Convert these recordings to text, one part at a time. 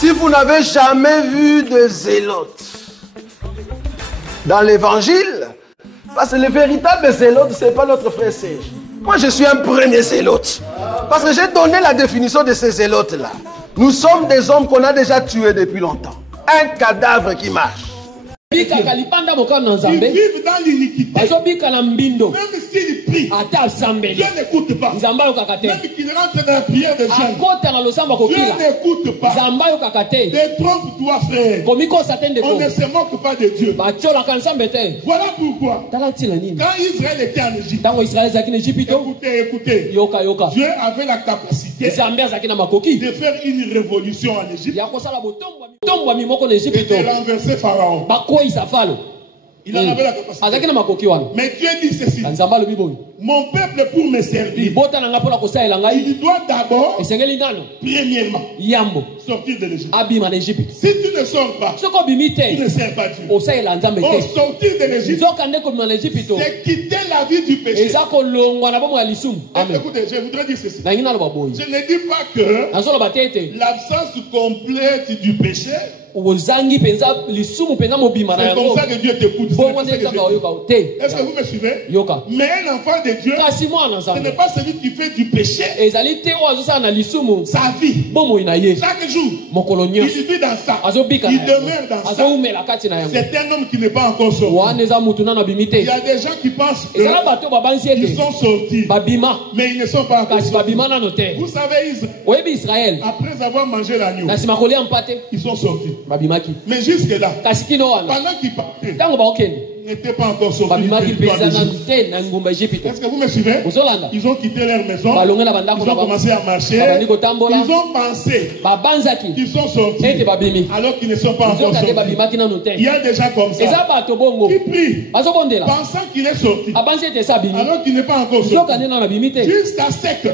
Si vous n'avez jamais vu de zélotes dans l'évangile, parce que le véritable zélote, ce n'est pas notre frère Serge. Moi, je suis un premier zélote. Parce que j'ai donné la définition de ces zélotes-là. Nous sommes des hommes qu'on a déjà tués depuis longtemps. Un cadavre qui marche. Ils vivent dans l'iniquité. Même s'ils prient, Dieu n'écoute pas. Même qu'ils rentrent dans la prière de Dieu, Dieu n'écoute pas. Détrompe-toi, frère. On ne se moque pas de Dieu. Voilà pourquoi, quand Israël était en Égypte, écoutez, Dieu avait la capacité de faire une révolution en Égypte et de renverser Pharaon. Il en avait la capacité. Mais Dieu dit ceci: mon peuple pour me servir, il doit d'abord, premièrement, sortir de l'Égypte. Si tu ne sors pas, tu ne sers pas Dieu. Sortir de l'Égypte, c'est quitter la vie du péché. Écoutez, je voudrais dire ceci. Je ne dis pas que l'absence complète du péché, c'est comme ça que Dieu t'écoute. Est-ce que vous me suivez? Mais un enfant de Dieu, ce n'est pas celui qui fait du péché sa vie. Chaque jour, il vit dans ça. Il demeure dans ça. C'est un homme qui n'est pas encore sorti. Il y a des gens qui pensent qu'ils sont sortis, mais ils ne sont pas encore sortis. Vous savez, Israël, après avoir mangé l'agneau, ils sont sortis. Mais jusque-là, pendant qu'ils partaient, n'étaient pas encore sortis. Est-ce que vous me suivez? Ils ont quitté leur maison, ils ont commencé à marcher, ils ont pensé qu'ils sont sortis alors qu'ils ne sont pas encore sortis. Il y a des gens comme ça qui prient pensant qu'il est sorti alors qu'il n'est pas encore sorti, jusqu'à ce que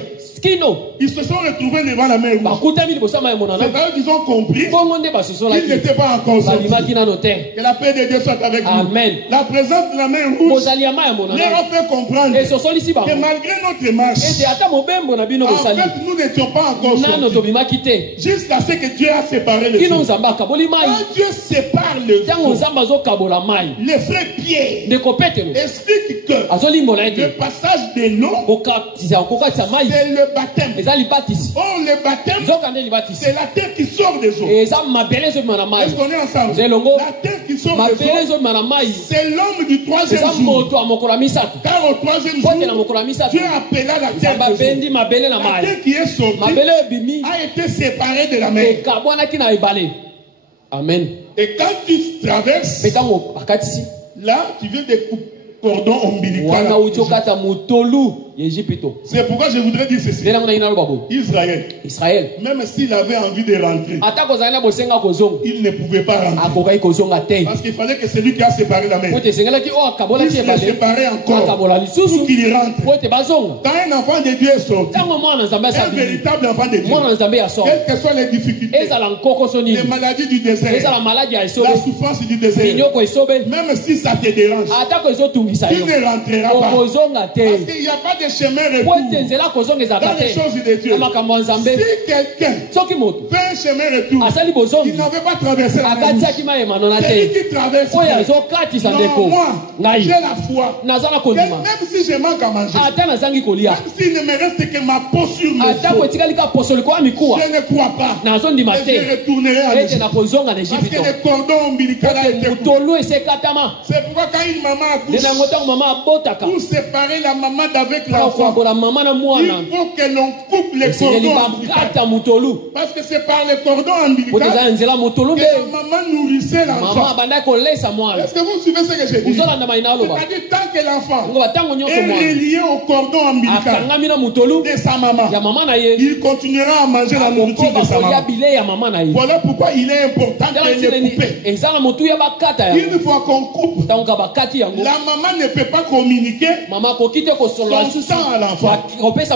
ils se sont retrouvés devant la mer rouge. C'est-à-dire qu'ils ont compris qu'ils n'étaient pas encore sortis. Que la paix de Dieu soit avec nous. Amen. La présence de la mer rouge leur a fait comprendre que malgré notre marche, en fait, nous n'étions pas encore sortis. Jusqu'à ce que Dieu a séparé les eaux. Quand Dieu sépare les eaux, le frère Pierre explique que le passage de l'eau, c'est le baptême. Oh, le baptême, c'est la terre qui sort des eaux. Est-ce qu'on est ensemble? La terre qui sort des eaux, c'est l'homme du troisième jour. Car au troisième jour, Dieu appela la terre des eaux. La terre qui est sortie a été séparée de la mer. Amen. Et quand tu traverses, là, tu viens de couper cordon ombilical. C'est pourquoi je voudrais dire ceci. Israël, même s'il avait envie de rentrer, il ne pouvait pas rentrer. Parce qu'il fallait que celui qui a séparé la mer puisse le séparer encore pour qu'il rentre. Quand un enfant de Dieu est sorti, un véritable enfant de Dieu, quelles que soient les difficultés, les maladies du désert, la souffrance du désert, même si ça te dérange, tu ne rentreras pas. Parce qu'il n'y a pas de chemin retour dans les choses de Dieu. Si quelqu'un fait un chemin retour, il n'avait pas traversé la mer, celui qui traverse, non, moi, j'ai la foi. Même si je manque à manger, même s'il ne me reste que ma peau sur mes os, je ne crois pas. Et je retournerai à l'Égypte. Parce que le cordon ombilical a été coupé. C'est pourquoi quand une maman accouche, pour séparer la maman d'avec l'enfant, il faut que l'on coupe les cordons ombilicaux. Parce que c'est par les cordons ombilicaux que la maman nourrissait l'enfant. Est-ce que vous suivez ce que je dis? C'est-à-dire tant que l'enfant est relié au cordon ombilical de sa maman, il continuera à manger la nourriture de sa maman. Voilà pourquoi il est important de le couper. Une fois qu'on coupe, la maman ne peut pas communiquer son temps à l'enfant. Qu'est-ce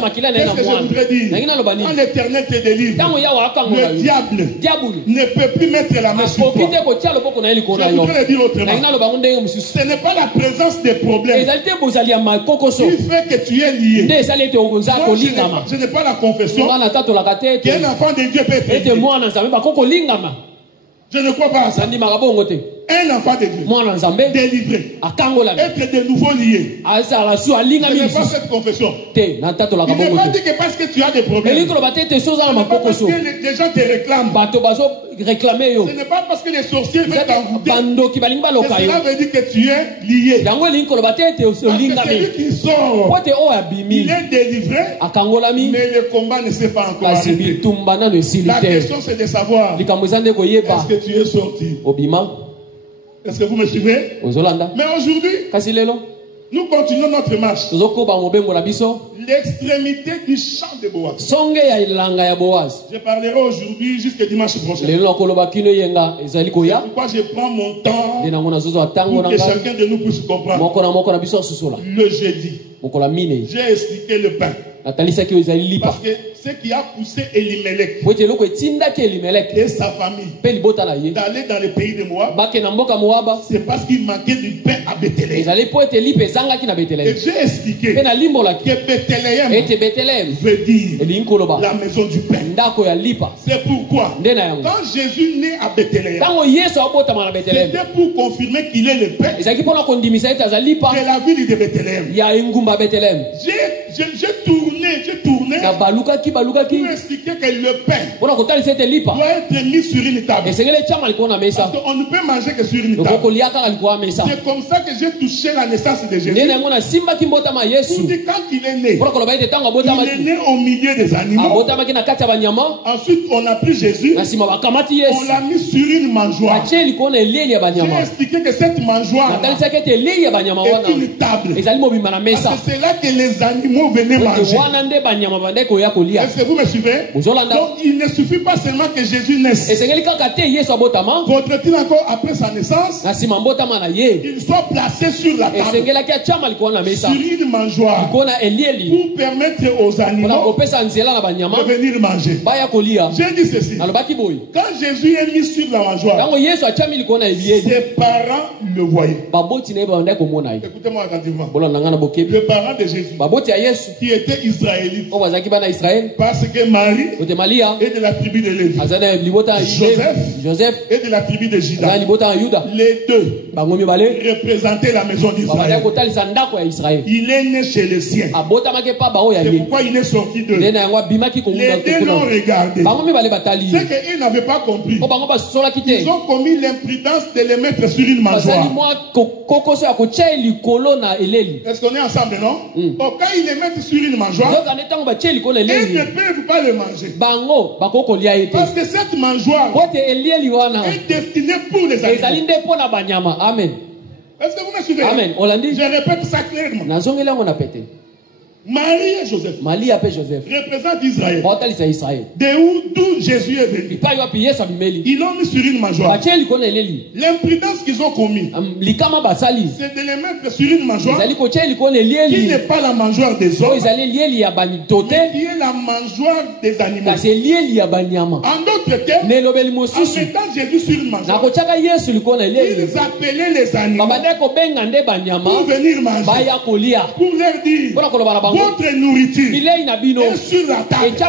que je voudrais dire? Quand l'Éternel te délivre, le diable ne peut plus mettre la main sur toi. Je voudrais le dire autrement. Ce n'est pas la présence des problèmes qui fait que tu es lié. Moi, je n'ai pas la confession qu'un enfant de Dieu peut être lié. Je ne crois pas à ça. Un enfant de Dieu délivré, être de nouveau lié. Je n'ai pas cette confession. Il n'est pas dit que parce que tu as des problèmes, ce n'est pas parce que les gens te réclament, ce n'est pas parce que les sorciers veulent t'envoûter, cela veut dire que tu es lié. Parce que celui qui sort, il est délivré, mais le combat ne s'est pas encore arrêté. La question c'est de savoir, est-ce que tu es sorti? Est-ce que vous me suivez? Mais aujourd'hui, nous continuons notre marche. L'extrémité du champ de Boaz. Je parlerai aujourd'hui jusqu'à dimanche prochain. C'est pourquoi je prends mon temps pour que chacun de nous puisse comprendre. Le jeudi, j'ai expliqué le pain. Parce que ce qui a poussé Elimelech et sa famille d'aller dans le pays de Moab, c'est parce qu'il manquait du pain à Bethléem. Et j'ai expliqué que Bethléem veut dire la maison du pain. C'est pourquoi quand Jésus naît à Bethléem, c'était pour confirmer qu'il est le pain de la ville de Bethléem. J'ai tourné pour expliquer que le pain doit être mis sur une table. Parce qu'on ne peut manger que sur une table. C'est comme ça que j'ai touché la naissance de Jésus. Pour dire quand il est né au milieu des animaux. Ensuite on a pris Jésus, on l'a mis sur une mangeoire. J'ai expliqué que cette mangeoire est une table. Parce que c'est là que les animaux venaient manger. Est-ce que vous me suivez? Donc il ne suffit pas seulement que Jésus naisse. Faudrait-il encore après sa naissance qu'il soit placé sur la table, sur une mangeoire, pour permettre aux animaux de venir manger. J'ai dit ceci. Quand Jésus est mis sur la mangeoire, ses parents le voyaient. Écoutez-moi attentivement. Le parent de Jésus, qui était israélite, parce que Marie est de la tribu de Lévi, Joseph est de la tribu de Juda. Les deux représentaient la maison d'Israël. Il est né chez les siens. C'est pourquoi il est sorti d'eux. Les deux l'ont regardé. C'est qu'ils n'avaient pas compris. Ils ont commis l'imprudence de les mettre sur une mangeoire. Est-ce qu'on est ensemble, non? Quand ils les mettent sur une mangeoire, ils ne peuvent pas le manger. Parce que cette mangeoire est destinée pour les animaux. Amen. Est-ce que vous me suivez? Amen. Je répète ça clairement. Marie et Joseph représentent Israël. D'où Jésus est venu. Ils l'ont mis sur une mangeoire. L'imprudence qu'ils ont commis, c'est de les mettre sur une mangeoire qui n'est pas la mangeoire des hommes, mais qui est la mangeoire des animaux. En d'autres termes, en mettant Jésus sur une mangeoire, ils appelaient les animaux pour venir manger, pour leur dire votre nourriture est sur la table. C'est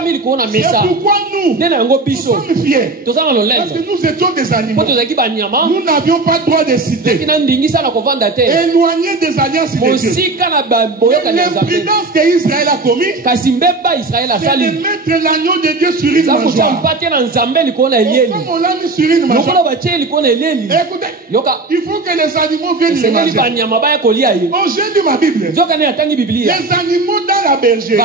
pourquoi nous sommes fiers. Parce que nous étions des animaux. Nous n'avions pas le droit de citer. Éloignés des alliances de Dieu. L'imprudence qu'Israël a commis, c'est de mettre l'agneau de Dieu sur une mangeoire. Comme on l'a mis sur une mangeoire. Écoutez, il faut que les animaux viennent les manger. Oh, j'ai lu ma Bible. Les animaux dans la bergerie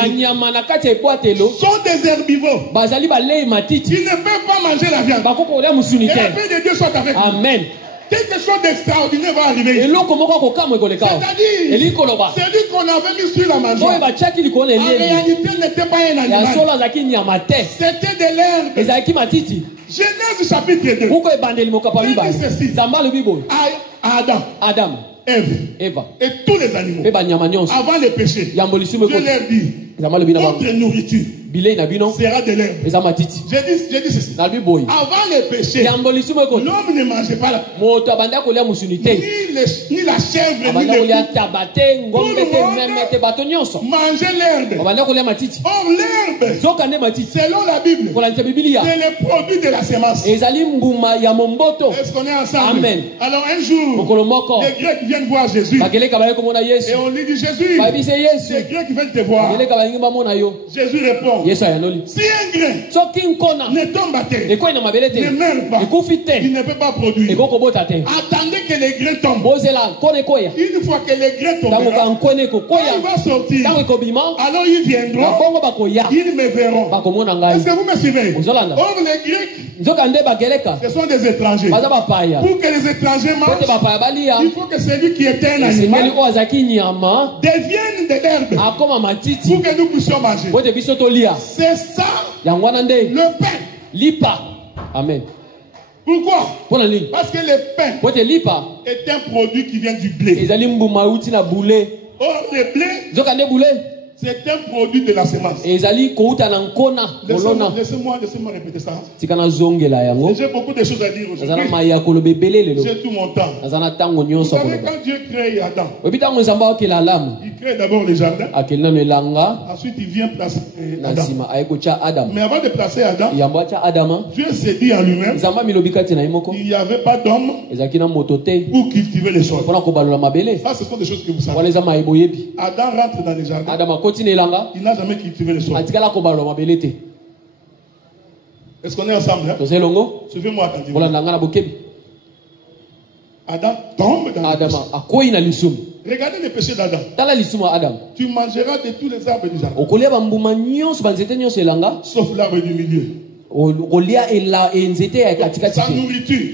sont des herbivores. Ils ne peuvent pas manger la viande. Et la paix de Dieu soit avec nous. Amen. Quelque chose d'extraordinaire va arriver. C'est-à-dire, celui qu'on avait mis sur la mangeoire, en réalité, n'était pas un animal. C'était de l'herbe. Genèse chapitre 2. Adam. Eva et tous les animaux avant le péché. Dieu leur dit votre nourriture sera de l'herbe. J'ai dit ceci. Avant le péché, l'homme ne mangeait pas ni la chèvre ni le veau. Tout le monde mangeait l'herbe. Or l'herbe, selon la Bible, c'est le produit de la semence. Est-ce qu'on est ensemble? Amen. Alors un jour, les Grecs viennent voir Jésus et on lui dit Jésus, les Grecs viennent te voir. Jésus répond, si un grain ne tombe à terre, ne meurt pas, il ne peut pas produire. Attendez que les grains tombent. Une fois que les grains tombent, quand il va sortir, alors ils viendront, ils me verront. Est-ce que vous me suivez? Or les Grecs, ce sont des étrangers. Pour que les étrangers mangent, il faut que celui qui était un animal devienne de l'herbe pour que nous puissions manger. C'est ça le pain. Amen. Pourquoi? Parce que le pain est un produit qui vient du blé. Or le blé, c'est un produit de la semence. Laissez-moi répéter ça. J'ai beaucoup de choses à dire aujourd'hui. J'ai tout mon temps. Vous savez, quand Dieu crée Adam, il crée d'abord le jardin. Ensuite, il vient placer Adam. Mais avant de placer Adam, Dieu s'est dit en lui-même qu'il n'y avait pas d'homme pour cultiver le sol. Ça, ce sont des choses que vous savez. Adam rentre dans le jardin. Il n'a jamais cultivé le sol. Est-ce qu'on est ensemble? Suivez-moi attentivement. Adam tombe dans le péché. Regardez le péché d'Adam. Tu mangeras de tous les arbres du jardin, sauf l'arbre du milieu. Sa nourriture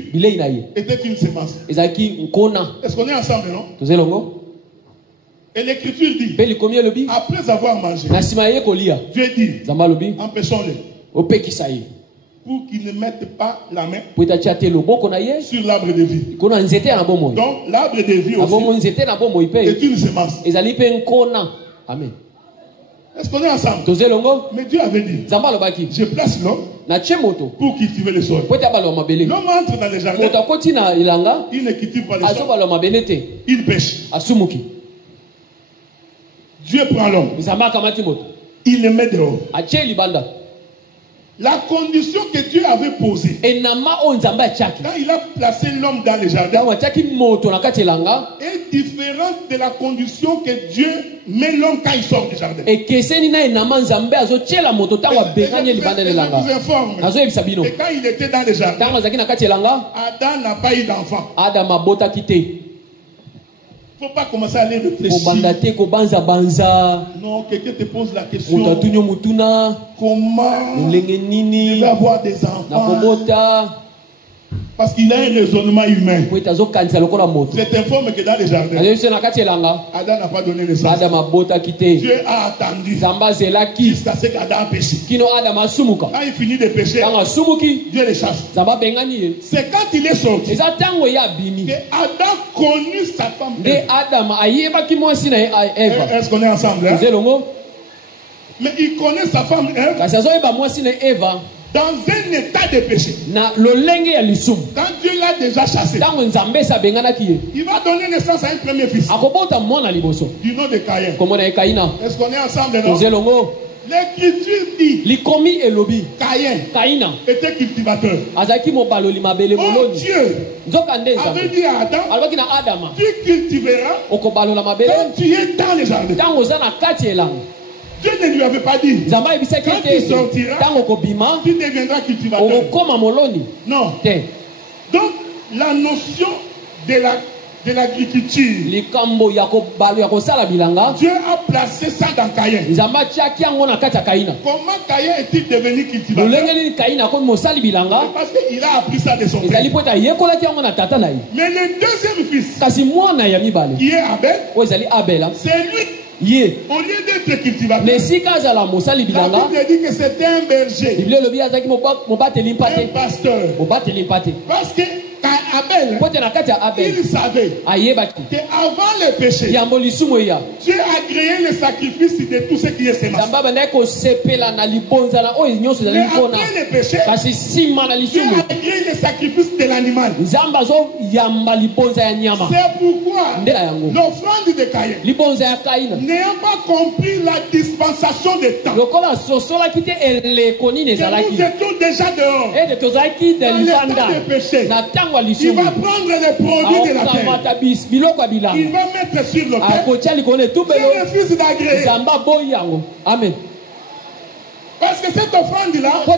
était une semence. Est-ce qu'on est ensemble, non? Et l'écriture dit, après avoir mangé, Dieu dit, empêchons-les pour qu'ils ne mettent pas la main sur l'arbre de vie. Donc l'arbre de vie aussi est une semence. Amen. Est-ce qu'on est ensemble? Mais Dieu avait dit, je place l'homme pour cultiver le sol. L'homme entre dans le jardin, il ne cultive pas le sol, il pêche. Dieu prend l'homme, il le met dehors. La condition que Dieu avait posée, quand il a placé l'homme dans le jardin, est différente de la condition que Dieu met l'homme quand il sort du jardin. Et quand il était dans le jardin, Adam n'a pas eu d'enfant. Il ne faut pas commencer à aller réfléchir. Non, quelqu'un te pose la question. Comment il va avoir des enfants? Parce qu'il a un raisonnement humain. C'est informé que dans les jardins, Adam n'a pas donné naissance. Dieu a attendu jusqu'à ce qu'Adam a péché. Quand il finit de pécher, Dieu le chasse. C'est quand il est sorti que Adam connut sa femme Ève. Est-ce qu'on est ensemble, hein? Mais il connaît sa femme Ève dans un état de péché. Quand Dieu l'a déjà chassé, il va donner naissance à un premier fils du nom de Caïn. Est-ce qu'on est ensemble, non? L'écriture dit Caïn était cultivateur. Oh, Dieu avait dit à Adam, tu cultiveras quand tu es dans le jardin. Dieu ne lui avait pas dit, quand tu sortiras, tu deviendras cultivateur. Non. Donc, la notion de l'agriculture, Dieu a placé ça dans Caïn. Comment Caïn est-il devenu cultivateur? Parce qu'il a appris ça de son père. Mais le deuxième fils, qui est Abel, c'est lui. Au lieu d'être cultivateur, la Bible dit que c'était un berger, un pasteur. Parce que Abel, il savait que avant le péché, Dieu a créé le sacrifice de tout ce qui est semence. Mais après le péché, Dieu a créé le sacrifice de l'animal. C'est pourquoi l'offrande de Caïn, n'ayant pas compris la dispensation des temps, que nous étions déjà dehors, dans l'état de péché, il va prendre les produits de la terre, il va mettre sur l'autel, il refuse d'agréer. Amen. Parce que cette offrande-là, c'est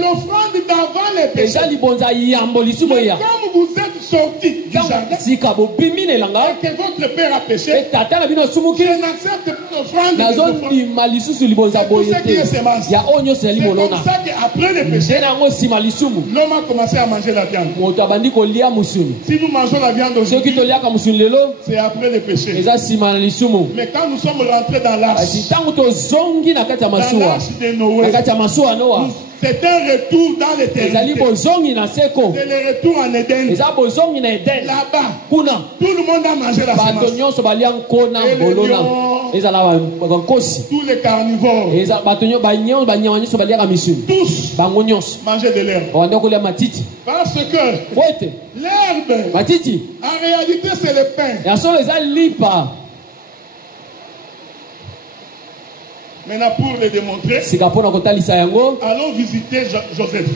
l'offrande d'avant les péchés. Mais comme vous êtes sortis du jardin et que votre père a péché, je n'accepte pas l'offrande de tout ce qui est semence. C'est comme ça qu'après le péché, l'homme a commencé à manger la viande. Si nous mangeons la viande aujourd'hui, c'est après le péché. Mais quand nous sommes rentrés dans l'arche, c'est un retour dans l'éternité. C'est le retour en Éden. Là-bas, tout le monde a mangé la semence. Et les lions, tous les carnivores, tous mangeaient de l'herbe. Parce que l'herbe, en réalité, c'est le pain. Maintenant, pour le démontrer, allons visiter Joseph.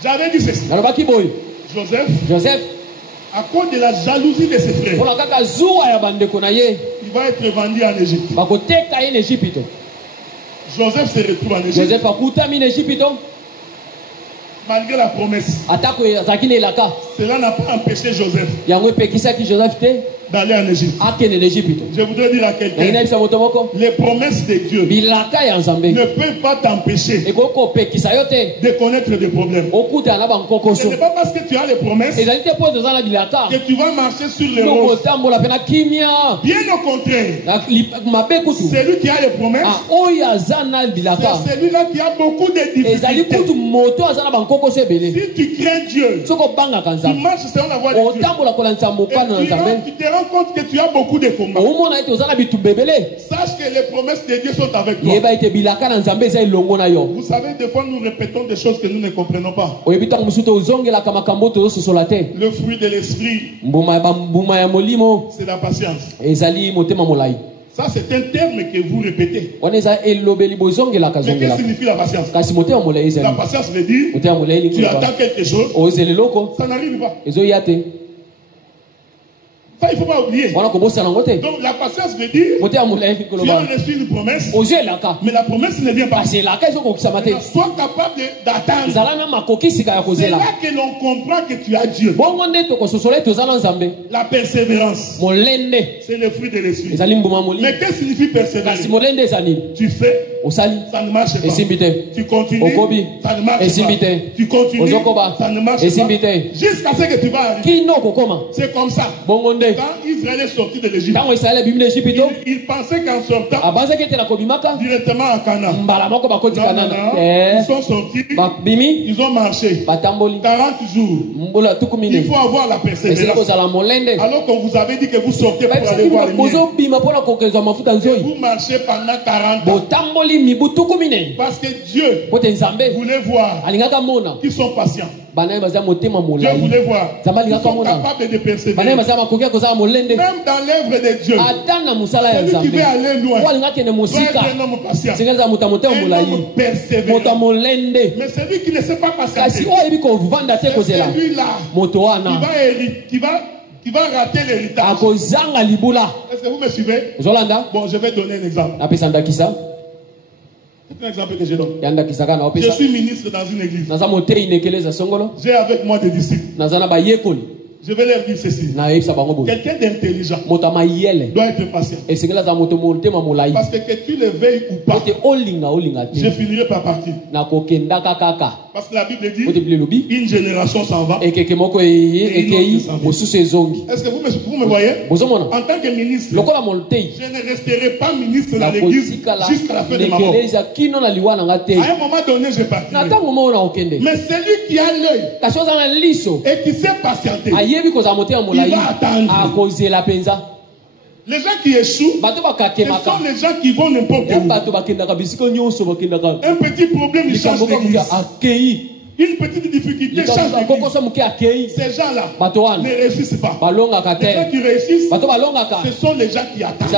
J'avais dit ceci. Joseph, à cause de la jalousie de ses frères, il va être vendu en Égypte. Joseph se retrouve en Égypte. Malgré la promesse, cela n'a pas empêché Joseph d'aller en Égypte. Je voudrais dire à quelqu'un, les promesses de Dieu ne peuvent pas t'empêcher de connaître des problèmes. Ce n'est pas parce que tu as les promesses que tu vas marcher sur les roses. Bien au contraire, celui qui a les promesses, c'est celui-là qui a beaucoup de difficultés. Si tu crains Dieu, tu marches selon la voie de Dieu, et tu te rends compte que tu as beaucoup de combats. Sache que les promesses de Dieu sont avec toi. Vous savez, des fois nous répétons des choses que nous ne comprenons pas. Le fruit de l'esprit, c'est la patience. Ça, c'est un terme que vous répétez. Mais qu'est-ce que signifie la patience? La patience veut dire, tu attends quelque chose, ça n'arrive pas. Ça, il ne faut pas oublier. Donc, la patience veut dire, tu as reçu une promesse, mais la promesse ne vient pas. Sois capable d'attendre. C'est là que l'on comprend que tu as Dieu. La persévérance, c'est le fruit de l'esprit. Mais qu'est-ce que signifie persévérer? Tu fais, ça ne marche pas. Tu continues, ça ne marche pas. Tu continues, ça ne marche pas. Jusqu'à ce que tu vas arriver. C'est comme ça. Quand Israël est sorti de l'Égypte, il pensait qu'en sortant directement à Canaan. Non, ils sont sortis, ils ont marché 40 jours. Il faut avoir la persévérance. Alors qu'on vous avait dit que vous sortez pour aller voir les miens, vous marchez pendant 40 ans. Parce que Dieu voulait voir qu'ils sont patients. Dieu voulait voir qu'ils sont capables de persévérer. Même dans l'œuvre de Dieu, celui qui veut aller loin doit être un homme patient, un homme persévérant. Mais celui qui ne sait pas patienter, c'est celui-là qui va rater l'héritage. Est-ce que vous me suivez? Bon, je vais donner un exemple. C'est un exemple que je donne. Je suis ministre dans une église. J'ai avec moi des disciples. Je vais leur dire ceci. Quelqu'un d'intelligent doit être patient. Parce que tu le veuilles ou pas, je finirai par partir. Parce que la Bible dit, une génération s'en va. Et est-ce que vous me voyez? En tant que ministre, je ne resterai pas ministre de l'église jusqu'à la fin de ma mort. À un moment donné, je partirai. Mais celui qui a l'œil et qui sait patienter, il va attendre. Les gens qui échouent, ce sont les gens qui vont n'importe où. Un petit problème, ils changent d'église. Une petite difficulté change d'église. Ces gens-là ne réussissent pas. Les gens qui réussissent, ce sont les gens qui attendent.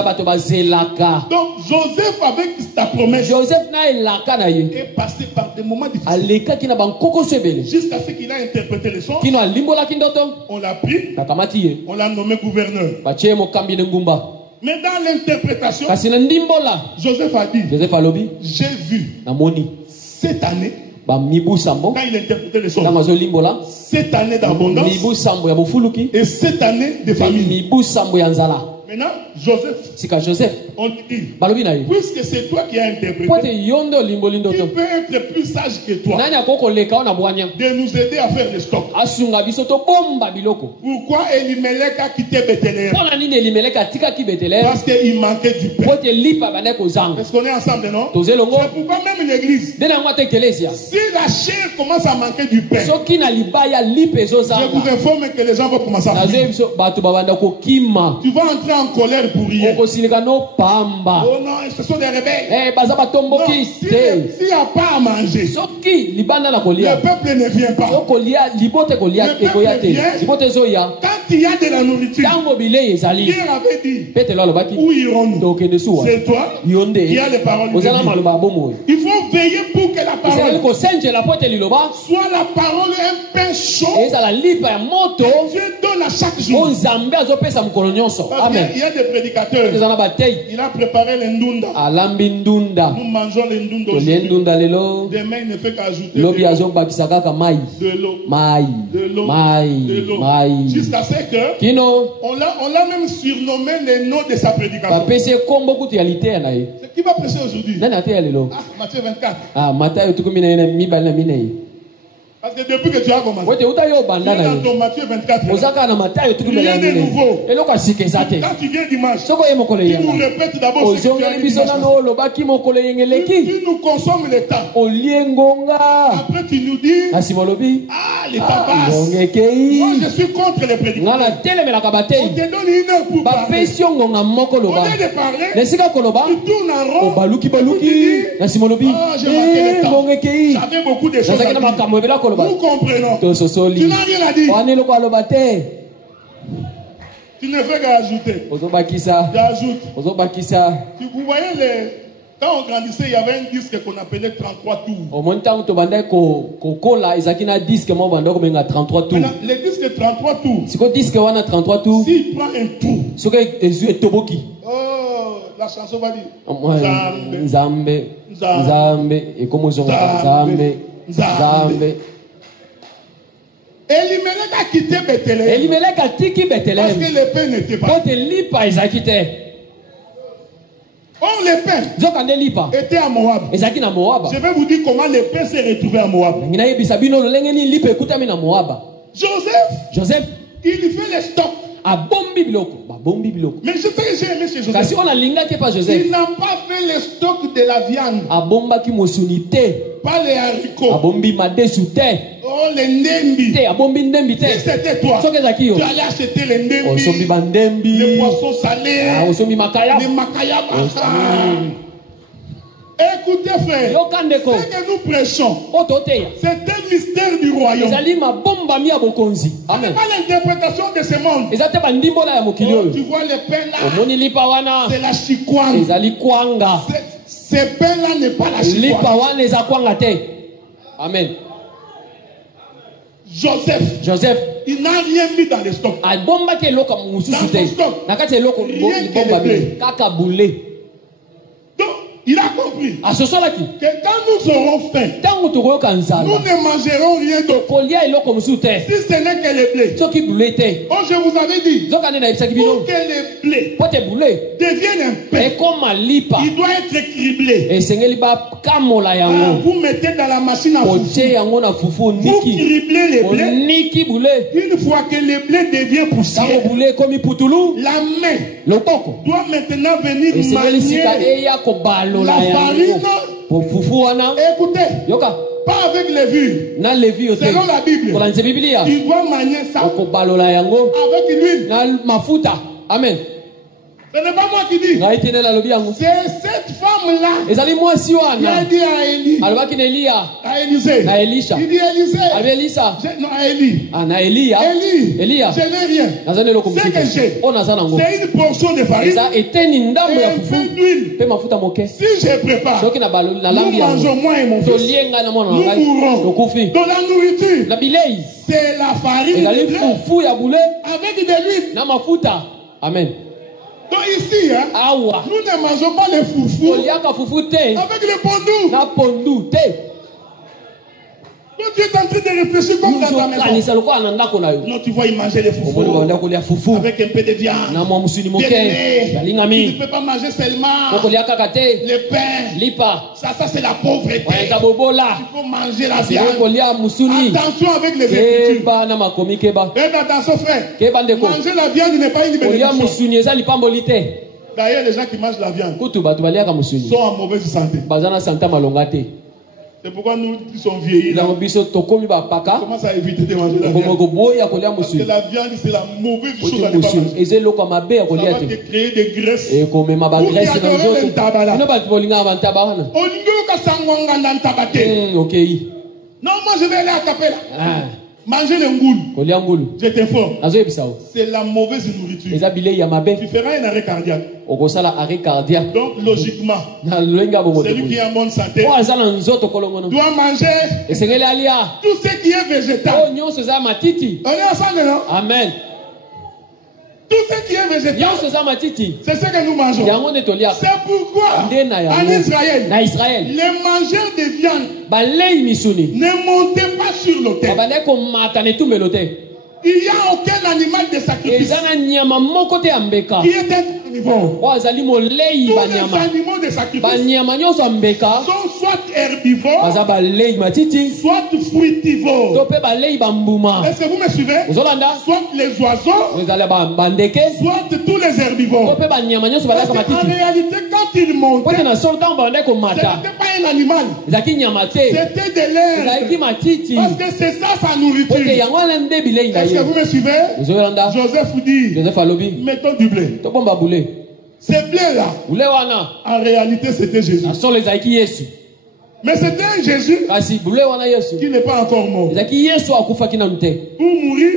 Donc Joseph, avec sa promesse, est passé par des moments difficiles. Jusqu'à ce qu'il a interprété les sons. On l'a pris, on l'a nommé gouverneur. Mais dans l'interprétation, Joseph a dit, j'ai vu cette année, quand il interprétait les sons, cette année d'abondance et cette année de famine. Maintenant, Joseph, on dit, puisque c'est toi qui as interprété, qui peut être plus sage que toi de nous aider à faire le stock. Pourquoi Elimelech a quitté Bethléem? Parce qu'il manquait du pain. Est-ce qu'on est ensemble, non? C'est pourquoi même l'église, si la chair commence à manquer du pain, je vous informe que les gens vont commencer à prier. Tu vas entrer en colère pour rien. Oh non, ce sont des rebelles. Non, s'il n'y a pas à manger, le peuple ne vient pas. Le peuple vient quand il y a de la nourriture. Pierre avait dit, où irons-nous? C'est toi qui as les paroles de Dieu. Il faut veiller pour que la parole soit la parole un pain chaud que Dieu donne à chaque jour. Il y a des prédicateurs. Il a préparé les ndunda. Nous mangeons les ndunda aujourd'hui. Demain, il ne fait qu'ajouter de l'eau. Jusqu'à ce que on l'a même surnommé les noms de sa prédication. C'est qui va prêcher aujourd'hui? Matthieu 24. Parce que depuis que tu as commencé, tu es dans ton Matthieu 24. Rien de nouveau. Quand tu viens dimanche, tu nous répètes d'abord ce que tu as dit dimanche. Tu nous consommes le temps. Après tu nous dis, les temps passent. Moi je suis contre les prédicateurs. On te donne une heure pour parler. Au lieu de parler, tu tournes en rond. Tu dis, j'ai manqué le temps. J'avais beaucoup de choses à dire. Nous comprenons. Tu n'as rien à dire. Tu ne fais qu'ajouter. Tu ajoutes. Vous voyez, quand on grandissait, il y avait un disque qu'on appelait 33 tours. Maintenant, le disque 33 tours, s'il prend un tour, la chanson va dire Zambe. Elimelech a quitté Bethléem. Parce que le pain n'était pas. Or le pain était à Moab. Je vais vous dire comment le pain s'est retrouvé à Moab. Joseph, il fait les stocks. Mais je sais que j'ai aimé chez Joseph. Il n'a pas fait le stock de la viande. Pas les haricots. Oh, les ndembi. Si c'était toi, tu allais acheter les ndembi, les poissons salés, les makayab. Écoutez frère, ce que nous prêchons, c'est un mystère du royaume. Ce n'est pas l'interprétation de ce monde. Oh, tu vois les pains là, c'est la chikwang. Ces pains là n'est pas la chikwang. Amen. Joseph, il n'a rien mis dans les stocks. Dans son stock, rien que les blés. Donc, il a compris. que quand nous aurons faim, nous ne mangerons rien d'autre. Si ce n'est que le blé. Oh, je vous avais dit, pour que le blé devienne un pain, il doit être criblé. Vous mettez dans la machine à foufou. Vous criblez les blés. Une fois que le blé devient poussière, la main doit maintenant venir manier la farine. Écoutez, pas avec levure. Selon la Bible, il doit manier ça avec l'huile. Amen. Ce n'est pas moi qui dis. C'est cette femme-là qui a dit à Élie, à Élisée. Il dit Élisée. Non, à Élie. Élie, je n'ai rien. Ce que j'ai, c'est une portion de farine et un peu d'huile. Si je prépare, nous mangeons moi et mon fils. Nous mourrons. Donc la nourriture, c'est la farine avec de l'huile. Amen. Donc ici, nous ne mangeons pas le foufou avec le pondou. Donc tu es en train de réfléchir comme dans ta maison. Non, tu vois, il mangeait le foufou avec un peu de viande. Tu ne peux pas manger seulement le pain. Ça c'est la pauvreté. Il faut manger la viande. Attention avec les écritures. Faites attention, frère. Manger la viande n'est pas une bénédiction. D'ailleurs, les gens qui mangent la viande sont en mauvaise santé. C'est pourquoi nous qui sommes vieillis là, on commence à éviter de manger la viande. Parce que la viande, c'est la mauvaise chose à ne pas manger. Ça va te créer des graisses. Vous qui adorez le tabac. Non, moi je vais aller à Capella. Manger le ngoul. Je t'informe. C'est la mauvaise nourriture. Tu feras un arrêt cardiaque. Donc, logiquement, celui qui est en bonne santé doit manger tout ce qui est végétal. On est ensemble, non? Amen. Tout ce qui est végétal, c'est ce que nous mangeons. C'est pourquoi en Israël, les mangeurs de viande ne montaient pas sur l'autel. Il n'y a aucun animal de sacrifice qui est herbivore. Tous les animaux de sacrifice sont soit herbivores, soit fruitivores. Est-ce que vous me suivez? Soit les oiseaux, soit tous les herbivores. Parce qu'en réalité, quand ils montaient, ce n'était pas un animal, c'était de l'herbe. Parce que c'est ça sa nourriture. Est-ce que vous me suivez? Joseph dit, mettons du blé. Ce blé-là, en réalité, c'était Jésus. Mais c'était un Jésus qui n'est pas encore mort. Pour mourir,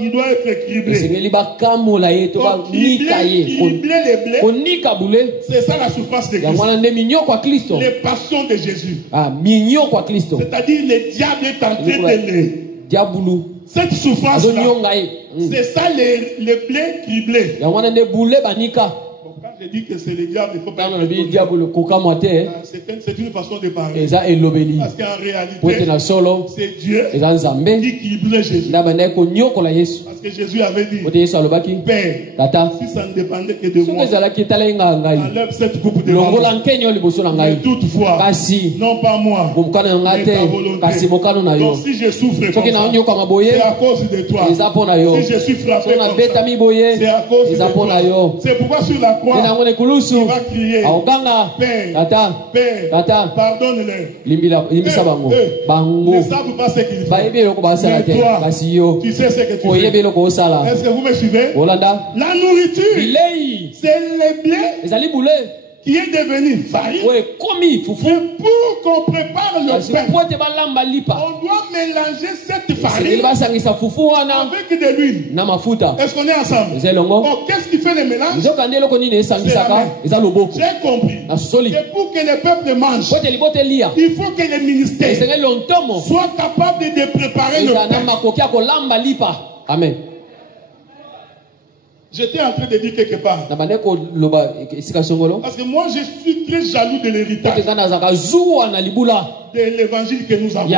il doit être criblé. Donc, cribler les blés, c'est ça la souffrance de Christ. Les passions de Jésus. C'est-à-dire le diable est en train de les... Cette souffrance-là, c'est ça le blé criblé. Quand je dis que c'est le diable, il ne faut pas c'est une façon de parler. Parce qu'en réalité, c'est Dieu qui criblait Jésus. Parce que Jésus avait dit, Père, si ça ne dépendait que de moi, enlève cette coupe de moi. Mais toutefois, non pas moi, mais ta volonté. Donc si je souffre comme ça, c'est à cause de toi. Si je suis frappé comme ça, c'est à cause de toi. C'est pourquoi sur la croix, il va crier, Père, pardonne-les. Ils ne savent pas ce qu'ils font. Mais toi, tu sais ce que tu fais. Est-ce que vous me suivez? La nourriture, c'est le blé qui est devenu farine. Pour qu'on prépare le pain, on doit mélanger cette farine avec de l'huile. Est-ce qu'on est ensemble? Oh, qu'est-ce qui fait le mélange? C'est la main. J'ai compris. Et pour que le peuple mange, il faut que les ministères soient capables de préparer le pain. Amen. J'étais en train de dire quelque part. Parce que moi, je suis très jaloux de l'héritage de l'évangile que nous avons.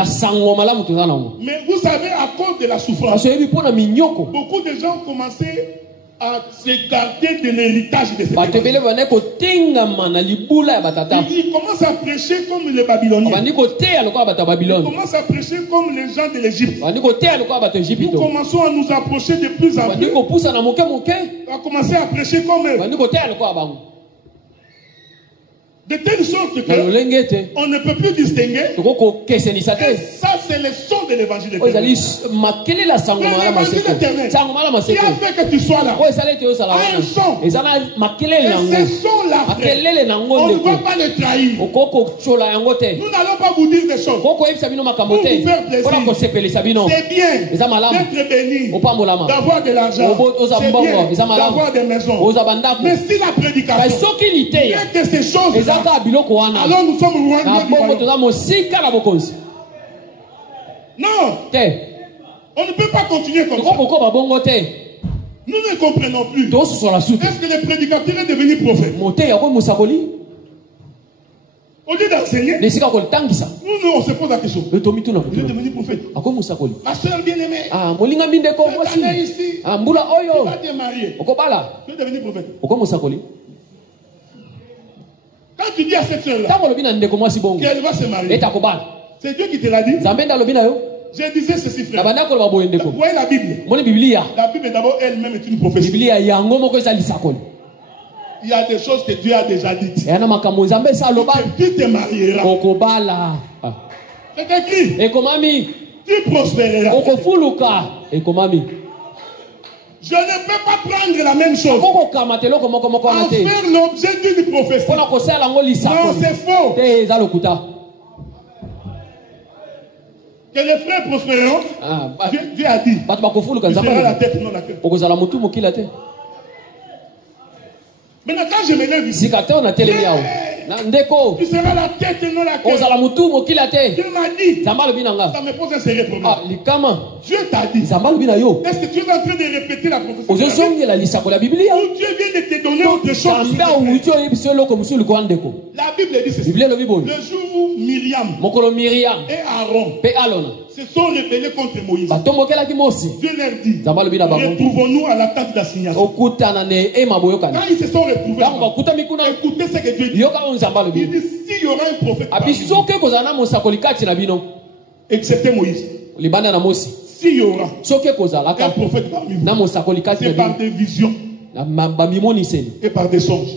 Mais vous savez, à cause de la souffrance, beaucoup de gens ont commencé à s'écarter de l'héritage de cette époque. Ils commencent à prêcher comme les Babyloniens. Ils commencent à prêcher comme les gens de l'Égypte. Nous commençons à nous approcher de plus en plus. On va commencer à prêcher comme eux. De telle sorte qu'on ne peut plus distinguer. Et ça, c'est le son de l'évangile éternel. L'évangile éternel qui a fait que tu sois là a un son. Et ce son-là, on ne va pas le trahir. Nous n'allons pas vous dire des choses pour vous faire plaisir. C'est bien d'être béni, d'avoir de l'argent. C'est bien d'avoir des maisons. Mais si la prédication vient que ces choses-là, alors nous sommes loin de non. On ne peut pas continuer comme ça. Nous ne comprenons plus. Est-ce que le prédicateur est devenu prophète? Au lieu d'enseigner, nous on se pose la question. Il est devenu prophète. Ma soeur bien-aimée, cette année ici, tu vas te marier. Tu es devenu prophète. Quand tu dis à cette soeur-là qu'elle va se marier, c'est Dieu qui te l'a dit. Je disais ceci, frère. Vous voyez la Bible? La Bible d'abord elle-même est une prophétie. Il y a des choses que Dieu a déjà dites. Tu te marieras. C'est écrit. Tu prospéreras. Je ne peux pas prendre la même chose en faire l'objet d'une prophétie. Non, c'est faux. Que les frères prospéreront. Dieu a dit. Tu seras la tête, non la queue. Maintenant, quand je me lève ici, tu seras la tête et non la queue. Dieu m'a dit. Ça me pose un sérieux problème. Dieu t'a dit. Est-ce que tu es en train de répéter la prophétie? Ou Dieu vient de te donner autre chose? La Bible dit ceci. Le jour où Myriam et Aaron se sont rebellés contre Moïse, Dieu leur dit, retrouvons-nous à la tente d'assignation. Quand ils se sont retrouvés, écoutez ce que Dieu dit. Il dit, s'il y aura un prophète parmi nous, excepté Moïse, s'il y aura un prophète parmi vous, c'est par des visions et par des songes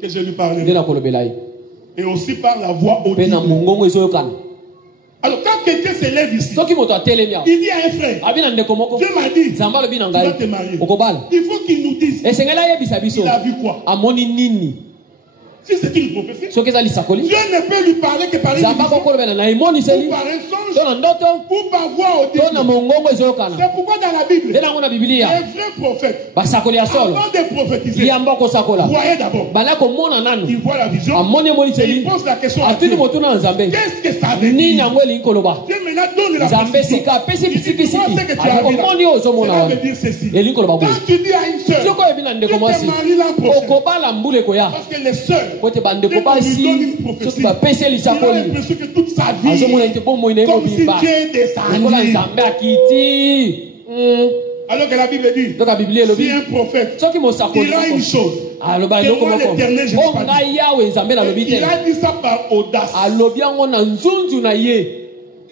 que je lui parlerai. Et aussi par la voix audible. Alors quand quelqu'un se lève ici, il dit à un frère, Dieu m'a dit, tu vas te marier. Il faut qu'il nous dise, il a vu quoi? Si c'est une prophétie, Dieu ne peut lui parler que par une vision, ou par un songe, ou par voix audible. C'est pourquoi dans la Bible, les vrais prophètes, avant de prophétiser, voyaient d'abord. Ils voient la vision, et ils posent la question à Dieu. Qu'est-ce que ça veut dire? Dieu maintenant donne la précision. Il dit, tu vois ce que tu as vu là, cela veut dire ceci. Quand tu dis à une sœur, tu te maries l'an prochain, parce que les sœurs, quand on lui donne une prophétie, il a l'impression que toute sa vie, comme si Dieu descendait. Alors que la Bible dit, si un prophète dira une chose, que moi l'Éternel je n'ai pas dit. Il a dit ça par audace.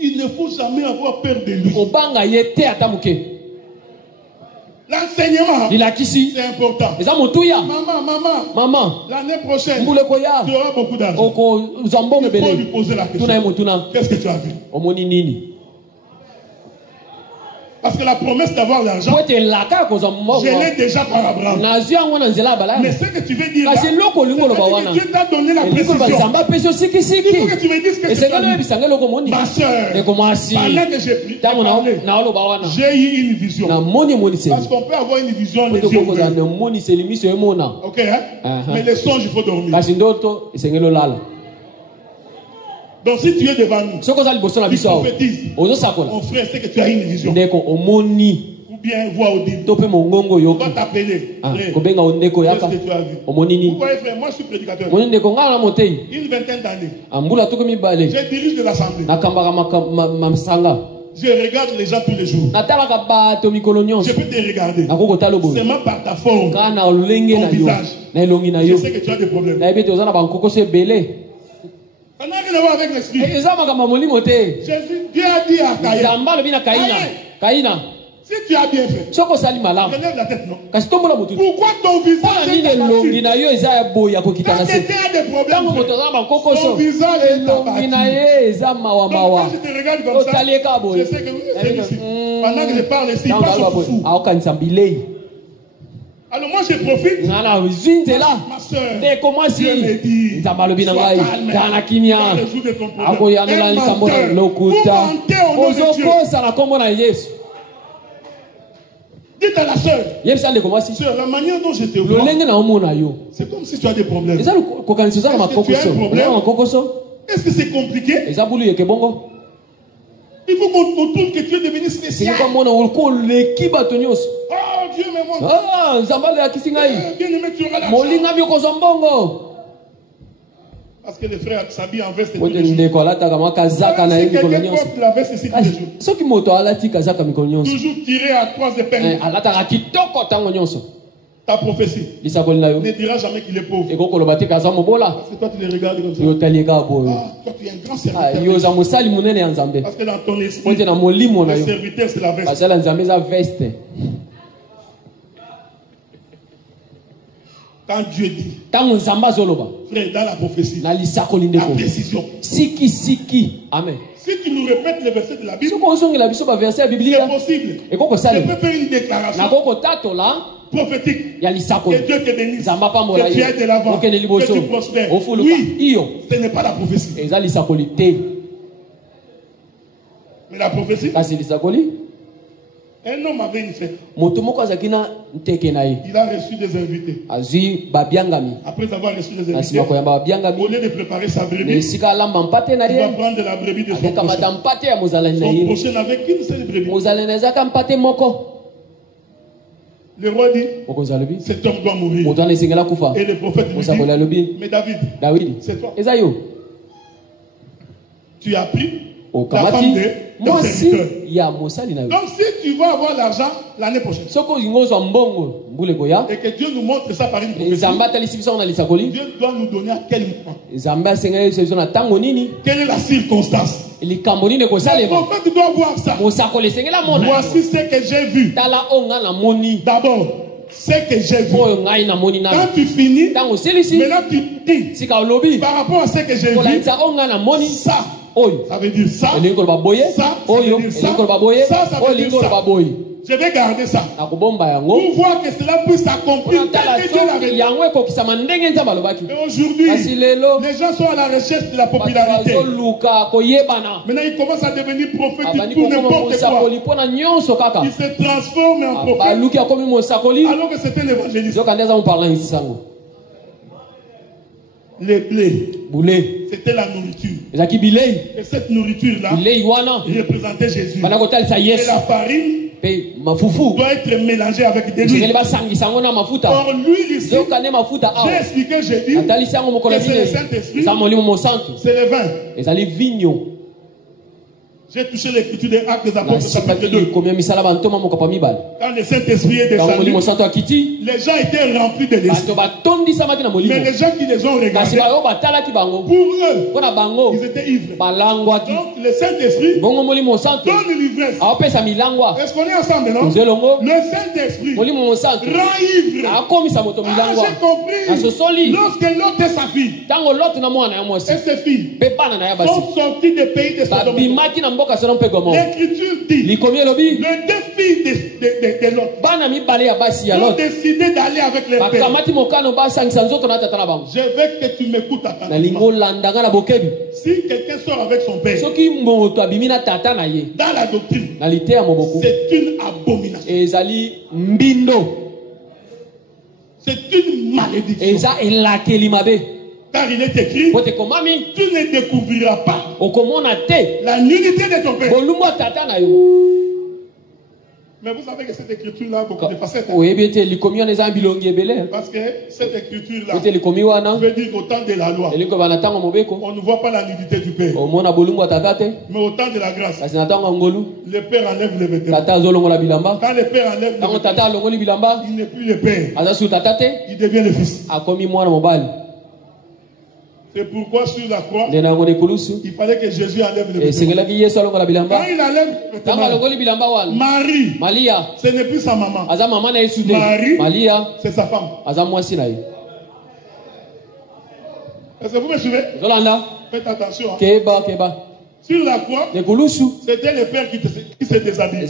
Il ne faut jamais avoir peur de lui. L'enseignement, c'est important. Maman, l'année prochaine, tu auras beaucoup d'argent. Il faut lui poser la question. Qu'est-ce que tu as vu? Parce que la promesse d'avoir l'argent, je l'ai déjà par Abraham. Mais ce que tu veux dire là, c'est que Dieu t'a donné la précision. Il faut que tu me dises que tu as vu. Ma soeur, pendant que j'ai parlé, j'ai eu une vision. Parce qu'on peut avoir une vision les yeux ouverts. Ok, hein? Mais les songes, il faut dormir. Donc si tu es devant nous, tu prophétises, mon frère, c'est que tu as une vision. Ou bien voix audible. Tope mongongo yo. On va t'appeler. Kobenga ondeko yaka. Qu'est-ce que tu as vu? Omonini. Vous voyez frère, moi je suis prédicateur. Moninde konga na motei. Une vingtaine d'années. Ambula tuko mibale. Je dirige de l'assemblée. Nakambaka mamsanga. Je regarde les gens tous les jours. Natalaka bato mikolo nyonso. Je peux te regarder. Nakoko talo boy. Seulement par ta forme. Kana olenge na yo. Na elongi na yo. Je sais que tu as des problèmes. Na ebete ozana bankoko se belé. Ça n'a rien à voir avec l'esprit. Jésus, Dieu a dit à Caïn. Caïn. Si tu as bien fait, relève la tête, non? Pourquoi ton visage est abattu? Quand quelqu'un a des problèmes, ton visage est abattu. Donc quand je te regarde comme ça, je sais que c'est ici. Pendant que je parle ici, il passe au fou. Alors moi je profite. Ma soeur, Dieu me dit, sois calme, dans le jour de ton problème. Un menteur, vous mentez au nom de Dieu. Dites à la soeur, soeur, la manière dont je te vois, c'est comme si tu as des problèmes. Est-ce que tu as un problème? Est-ce que c'est compliqué? Il faut qu'on trouve que tu es devenu spécial. Oh Dieu, mais moi. Bien aimé, tu auras l'argent. Parce que les frères s'habillent en veste tous les jours. Si quelqu'un porte la veste ici tous les jours. Toujours tiré à trois épingles. Ta prophétie ne dira jamais qu'il est pauvre. Parce que toi tu les regardes comme ça. Toi tu es un grand serviteur. Parce que dans ton esprit, le serviteur c'est la veste. Quand Dieu dit, frère, dans la prophétie, la précision. Amen. Si tu nous répètes les versets de la Bible, c'est possible. Je peux faire une déclaration prophétique. Que Dieu te bénisse, que tu ailles de l'avant, que tu prospères. Oui, ce n'est pas la prophétie. Mais la prophétie, un homme avait une fête. Il a reçu des invités. Après avoir reçu des invités, au lieu de préparer sa brebis, il va prendre de la brebis de son prochain. Son prochain n'avait qu'une seule brebis. Le roi dit, cet homme doit mourir. Et le prophète lui dit, mais David, c'est toi. Tu as pris la femme de ton serviteur. Donc si tu vas avoir l'argent l'année prochaine, et que Dieu nous montre ça par une prophétie, Dieu doit nous donner à quel moment, quelle est la circonstance. Le prophète doit voir ça. Voici ce que j'ai vu. D'abord, ce que j'ai vu. Quand tu finis, maintenant tu dis par rapport à ce que j'ai vu, ça. Ça veut dire ça. Ça veut dire ça. Ça veut dire ça. Ça veut dire ça. Je vais garder ça. Pour voir que cela puisse s'accomplir tel que Dieu l'avait dit. Et aujourd'hui, les gens sont à la recherche de la popularité. Maintenant, ils commencent à devenir prophétiques pour n'importe quoi. Ils se transforment en prophètes alors que c'est un évangéliste. Les blés, c'était la nourriture. Et cette nourriture-là représentait Jésus. Et la farine doit être mélangée avec des huiles. Or l'huile ici, j'ai expliqué, j'ai dit que c'est le Saint-Esprit, c'est le vin. J'ai touché l'écriture des Actes des Apôtres chapitre 2. Quand le Saint-Esprit est descendu, les gens étaient remplis de l'Esprit. Mais les gens qui les ont regardés, pour eux, ils étaient ivres. Donc le Saint-Esprit donne l'ivresse. Est-ce qu'on est ensemble, non? Le Saint-Esprit rend ivre. J'ai compris. Lorsque Lot et sa fille et ses filles sont sortis des pays de Sodome, l'Écriture dit le défi de Lot ont décidé d'aller avec les pères. Je veux que tu m'écoutes attentivement. Si quelqu'un sort avec son père dans la doctrine, c'est une abomination. C'est une malédiction. Car il est écrit, tu ne découvriras pas la nudité de ton père. Mais vous savez que cette écriture-là a beaucoup de facettes. Parce que cette écriture-là veut dire qu'au temps de la loi, on ne voit pas la nudité du Père. Mais au temps de la grâce, le Père enlève le vêtement. Quand le Père enlève le vêtement, il n'est plus le Père. Il devient le Fils. C'est pourquoi sur la croix, il fallait que Jésus enlève le vêtement. Quand il enlève le vêtement, Marie, ce n'est plus sa maman. Marie, c'est sa femme. Est-ce que vous me suivez? Faites attention. Sur la croix, c'était le Père qui se déshabille.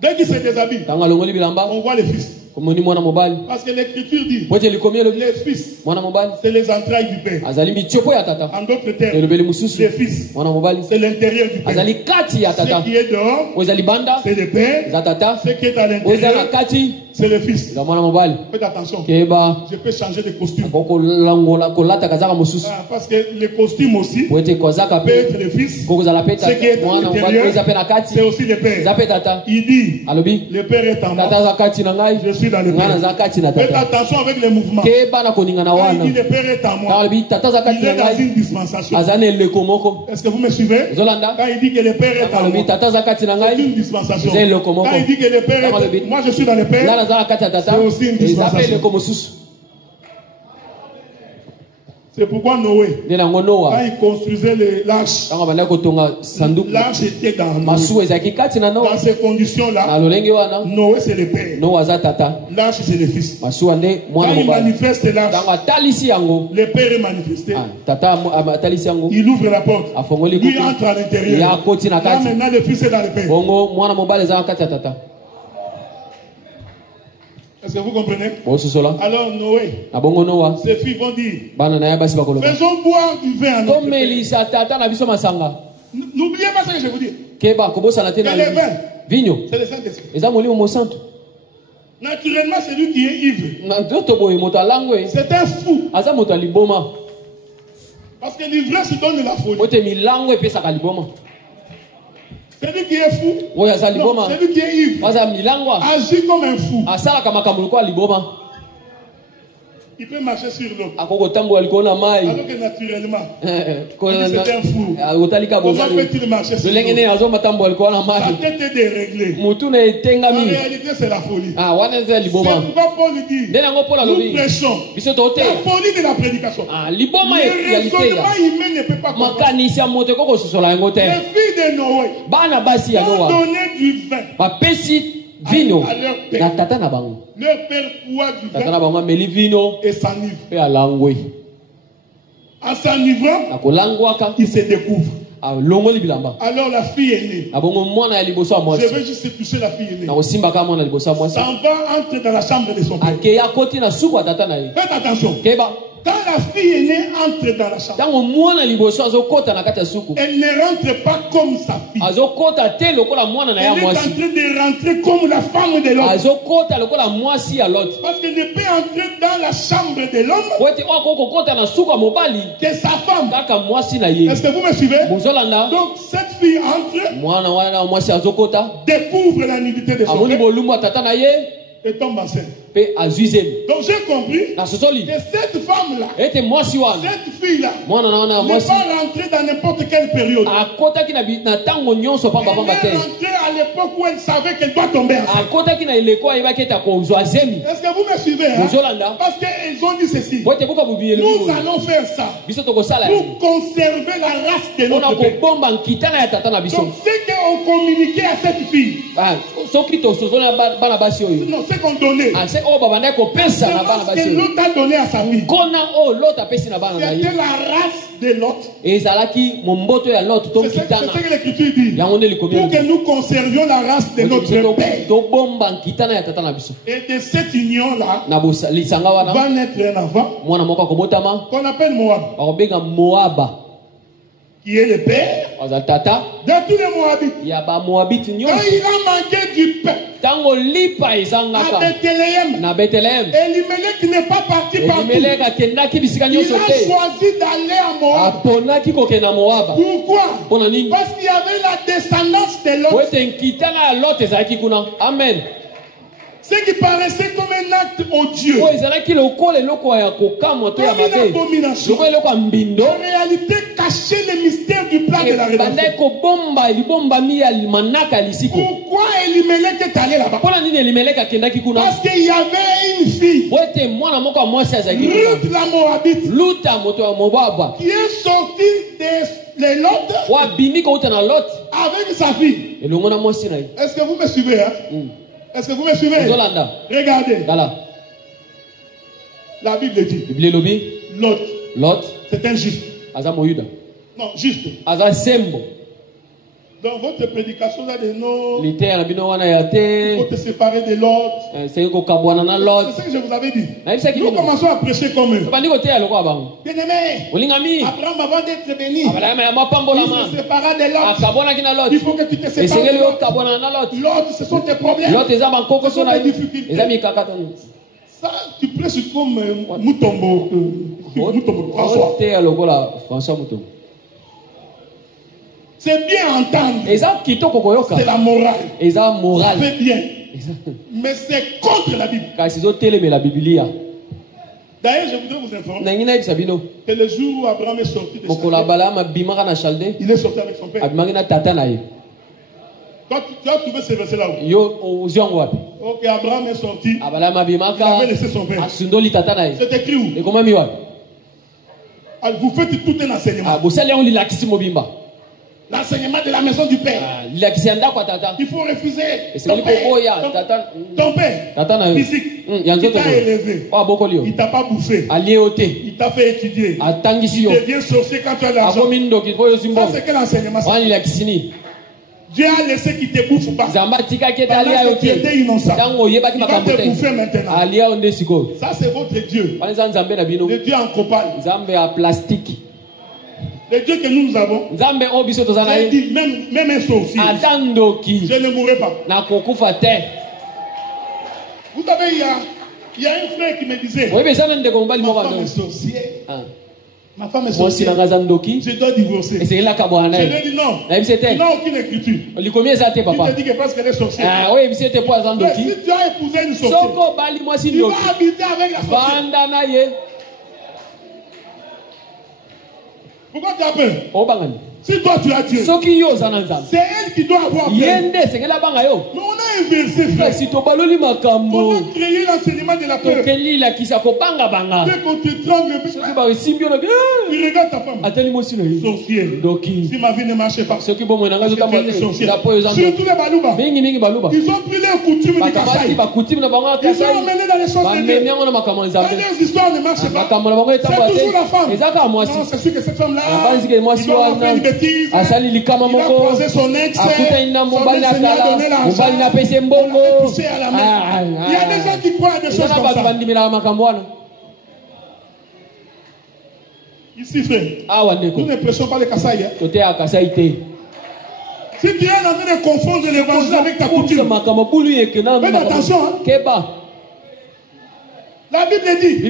Dès qu'il se déshabille, on voit le Fils. Parce que l'écriture dit les fils, c'est les entrailles du Père. En d'autres termes, les fils, c'est l'intérieur du Père. Ce qui est dehors, c'est le Père. Ce qui est à l'intérieur, c'est le Fils. Faites attention. Je peux changer de costume. Parce que le costume aussi peut être le Fils. Ce qui est à l'intérieur, c'est aussi le Père. Il dit, le Père est en moi. Je suis dans le Père. Faites attention avec les mouvements. Quand il dit le Père est en moi, il est dans une dispensation. Est-ce que vous me suivez? Quand il dit que le Père est en moi, c'est une dispensation. Quand il dit que le Père est en moi, moi je suis dans le Père, c'est aussi une dispensation. C'est pourquoi Noé, quand il construisait l'arche, l'arche était dans Noé. Dans ces conditions-là, Noé c'est le Père. L'arche c'est le Fils. Quand il manifeste l'arche, le Père est manifesté. Il ouvre la porte. Lui entre à l'intérieur. Là maintenant le Fils est dans le Père. Est-ce que vous comprenez? Alors Noé, ses filles vont dire, faisons boire du vin à notre Père. N'oubliez pas ce que je vous dis. Que le vin, c'est le Saint-Esprit. Naturellement, celui qui est ivre, c'est un fou. Parce que l'ivresse donne la folie. Celui qui est fou, non, celui qui est ivre, agit comme un fou. Il peut marcher sur l'eau. Alors que naturellement, c'est un fou. Comment peut-il marcher sur l'eau? La tête est déréglée. En réalité, c'est la folie. C'est pourquoi Paul dit, nous prêchons la folie de la prédication. Le raisonnement humain ne peut pas comprendre. Les filles de Noé ont donné du vin vino à leur père. Leur père boit du vin et s'enivre. En s'enivrant, il se découvre. Alors la fille est née. Je veux juste toucher la fille est née. S'en va entrer dans la chambre de son père. Faites attention. Quand la fille est née, entre dans la chambre. Elle ne rentre pas comme sa fille. Elle est en train de rentrer comme la femme de l'homme. Parce qu'elle ne peut entrer dans la chambre de l'homme que sa femme. Est-ce que vous me suivez? Donc cette fille entre, découvre la nudité de son père et tombe enceinte. Donc j'ai compris que cette femme-là, cette fille-là, n'est pas rentrée dans n'importe quelle période. Elle est rentrée à l'époque où elle savait qu'elle doit tomber enceinte. Est-ce que vous me suivez? Parce qu'ils ont dit ceci. Nous allons faire ça pour conserver la race de notre père. Donc ce qu'on communiquait à cette fille, non, ce qu'on donnait, c'est ce que l'autre a donné à sa fille. C'était la race de l'autre. C'est ce que l'Écriture dit. Pour que nous conservions la race de notre père. Et de cette union-là va naître un enfant qu'on appelle Moab, qui est le père de tous les Moabites. Quand il a manqué du pain à Bethléem, Elimelech n'est pas parti partout. Il a choisi d'aller à Moab. Pourquoi? Parce qu'il y avait la descendance de l'autre. Amen. Ce qui paraissait comme un acte odieux, comme une abomination, en réalité cachait le mystère du plan de la rédemption. Pourquoi Elimelech est allé là-bas? Parce qu'il y avait une fille, Ruth la Moabite, qui est sortie de Lot avec sa fille. Est-ce que vous me suivez, hein? Est-ce que vous me suivez? Regardez. La Bible dit Lot, c'est un juste. Non, juste. Dans votre prédication, là, il faut te séparer de Lot. C'est ce que je vous avais dit. Nous commençons à prêcher comme eux. Bien-aimé, Abraham, avant d'être béni, il se sépara de Lot. Il faut que tu te sépares de Lot. Lot, ce sont tes problèmes. Ce sont tes difficultés. Ça, tu prêches comme Mutombo. François. C'est bien entendre. C'est la morale. Ça fait bien. Mais c'est contre la Bible. D'ailleurs, je voudrais vous informer que le jour où Abraham est sorti de Chaldée, il est sorti avec son père. Toi, tu as trouvé ces versets là où? Ok, Abraham est sorti. Il avait laissé son père. C'est écrit où? Vous faites tout un enseignement. L'enseignement de la maison du père. Il faut refuser ton père physique. Il t'a élevé. Il t'a pas bouffé. Il t'a fait étudier. Il devient sorcier quand tu as l'argent. Ça, c'est quel enseignement? Dieu a laissé qu'il te bouffe pas. Pendant que tu étais innocent, il va te bouffer maintenant. Ça, c'est votre Dieu. Le Dieu en copal. Le Dieu que nous avons, j'ai dit, même un sorcier, je ne mourrai pas. Vous savez, il y a un frère qui me disait, ma femme est sorcière. Ma femme est sorcière. Je dois divorcer. Je lui ai dit non. Tu n'as aucune écriture. Il te dit que parce qu'elle est sorcière. Mais si tu as épousé une sorcière, tu vas habiter avec la sorcière. Pourquoi tu as peur? Si toi tu as Dieu, c'est elle qui doit avoir peur. Mais on a inversé, frère. On a créé l'enseignement de la peur. Dès qu'on te tremble, tu regardes ta femme. Sorcière. Si ma vie ne marchait pas, c'est sorcière. Surtout les Balouba. Ils ont pris les coutumes du Kassai. Ils ont emmené dans les choses de Dieu. Quand les histoires ne marchent pas, c'est toujours la femme. Non, c'est sûr que cette femme-là, il va avoir fait une bêtise. Il a croisé son ex. Son ex lui a donné l'argent. Il a touché à la main. Il y a des gens qui croient à des choses comme ça. Ici, frère, nous ne prêchons pas le Kassai. Si tu es en train de confondre l'évangile avec ta coutume, faites attention. La Bible dit, qui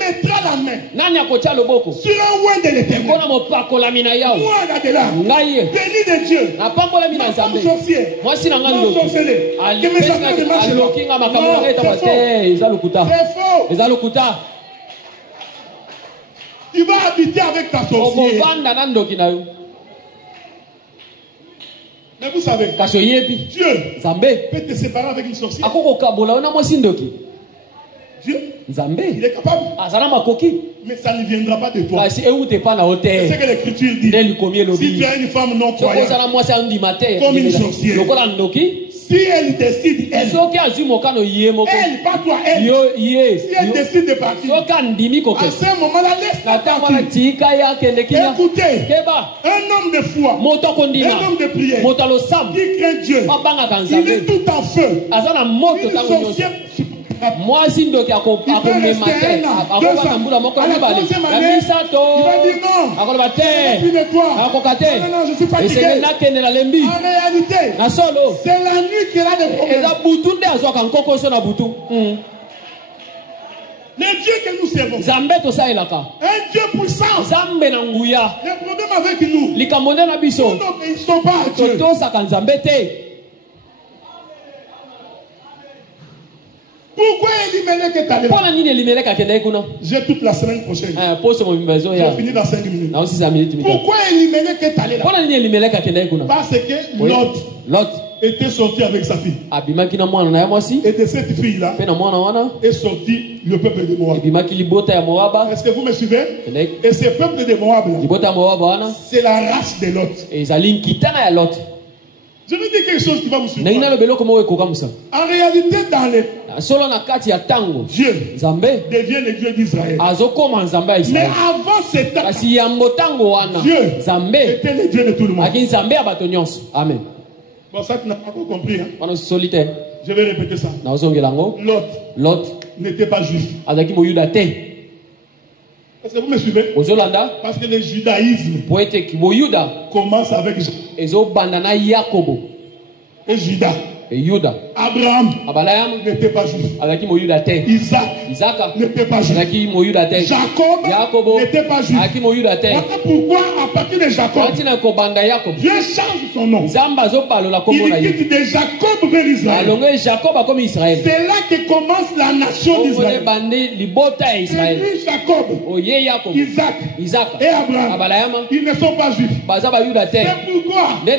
mettra la main sur un ouin de l'éternel, moi là-dedans, béni de Dieu, ma femme sorcière, mon sorcelé, que mes affaires ne marchent pas. C'est faux. Tu vas habiter avec ta sorcière. Mais vous savez, Dieu peut te séparer avec une sorcière. Dieu, il est capable. Mais ça ne viendra pas de toi. C'est ce que l'Écriture dit. Si tu as une femme non croyante, comme une sorcière, si elle décide, elle, pas toi, elle, si elle décide de partir, à ce moment-là, laisse-la partir. Écoutez, un homme de foi, un homme de prière, qui craint Dieu, il est tout en feu. Une sorcière, moi si ndo ki akomemate akoba na mbula moko libale la misato akoba te akoka te esenge nakende na lembi en réalité na solo c'est la nuit qui a des problèmes eza butu nde azwaka nkoko so na butu Le Dieu que nous servons. Un Dieu puissant. Le problème avec nous. Ils ne sont pas Dieu. Pourquoi Elimelech est allé? J'ai toute la semaine prochaine. J'ai fini dans 5 minutes. Pourquoi Elimelech est allé là? Parce que Lot était sorti avec sa fille. Et de cette fille-là est sorti le peuple de Moab. Est-ce que vous me suivez? Et ce peuple de Moab, c'est la race de Lot. Je vais dire quelque chose qui va vous suivre. En réalité, dans les Dieu devient le Dieu d'Israël. Mais avant cet temps, Dieu était le Dieu de tout le monde. Amen. Bon, ça tu n'as pas compris. Hein? Je vais répéter ça. Lot n'était pas juif. Est-ce que vous me suivez? Parce que le judaïsme commence avec et Judas. Abraham n'était pas juif. Isaac n'était pas juif. Jacob n'était pas juif. Voilà pourquoi à partir de Jacob, Dieu change son nom. Il quitte de Jacob vers Israël. C'est là que commence la nation d'Israël. C'est lui Jacob, Isaac et Abraham. Ils ne sont pas juifs. C'est pourquoi le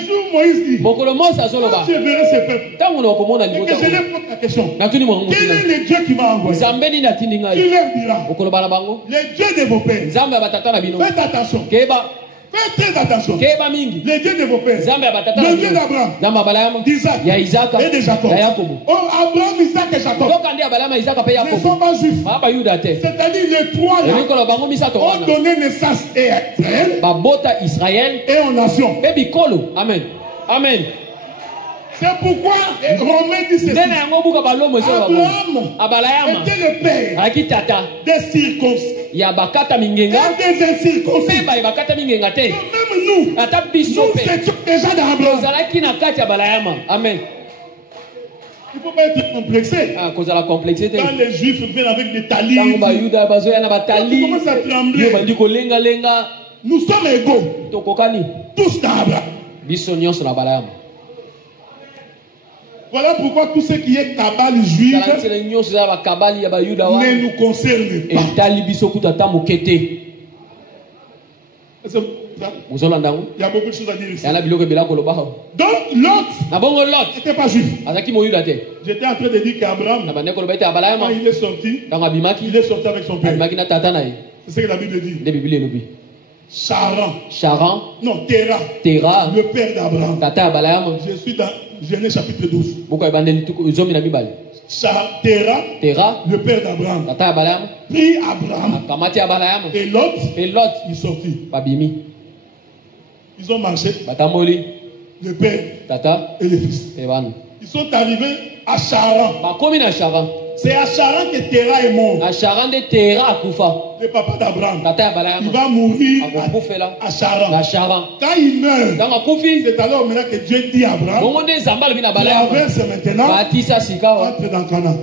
jour où Moïse dit, quand je verrai ce peuple, et que je leur pose la question, quel est le Dieu qui m'a envoyé? Tu leur diras, le Dieu de vos pères. Faites attention. Faites très attention. Le Dieu de vos pères. Le Dieu d'Abraham, d'Isaac et de Jacob. Oh, Abraham, Isaac et Jacob ne sont pas juifs. C'est-à-dire les trois là ont donné naissance à Israël et aux nations. Amen. Amen. C'est pourquoi Romain dit ceci. Abraham était le père des circoncis et des incirconcis. Même nous étions déjà dans Abraham. Amen. Il ne faut pas être complexé. Quand les juifs viennent avec des talis, ils commencent à trembler. Nous sommes égaux. Tous dans Abraham. Voilà pourquoi tout ce qui est Kabbale juive ne nous concerne pas. Il y a beaucoup de choses à dire ici. Donc Lot n'était pas juif. J'étais en train de dire qu'Abraham, quand il est sorti avec son père. C'est ce que la Bible dit. Charan. Non, Terah. Le père d'Abraham. Je suis dans Genèse chapitre 12. Terah, le père d'Abraham. Prit Abraham. Et Lot, il sortit. Ils ont marché. Le père et le fils. Ils sont arrivés à Charan. C'est à Charan que Terah est mort. Le papa d'Abraham. Il va mourir à Charan. Quand il meurt, c'est alors maintenant que Dieu dit à Abraham, traverse maintenant, entre dans Canaan.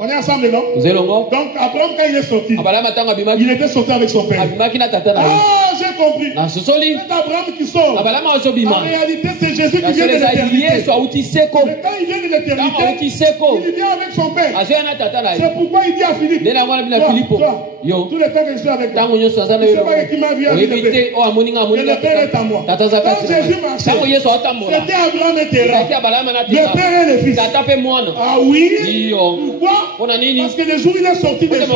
On est ensemble, non? Donc Abraham, quand il est sorti, il était sorti avec son père. Ah, j'ai compris. C'est Abraham qui sort. En réalité, c'est Jésus qui vient de l'éternité. Mais quand il vient de l'éternité, il vient avec son père. C'est pourquoi il dit à Philippe, toi, tout le temps que je suis avec toi, tu ne sais pas qui m'a vu avec le père. Et le père est à moi. Quand Jésus marchait, c'était Abraham et Terah. Le père et le fils. Ah oui? Pourquoi? Parce que le jour où il est sorti de lui, le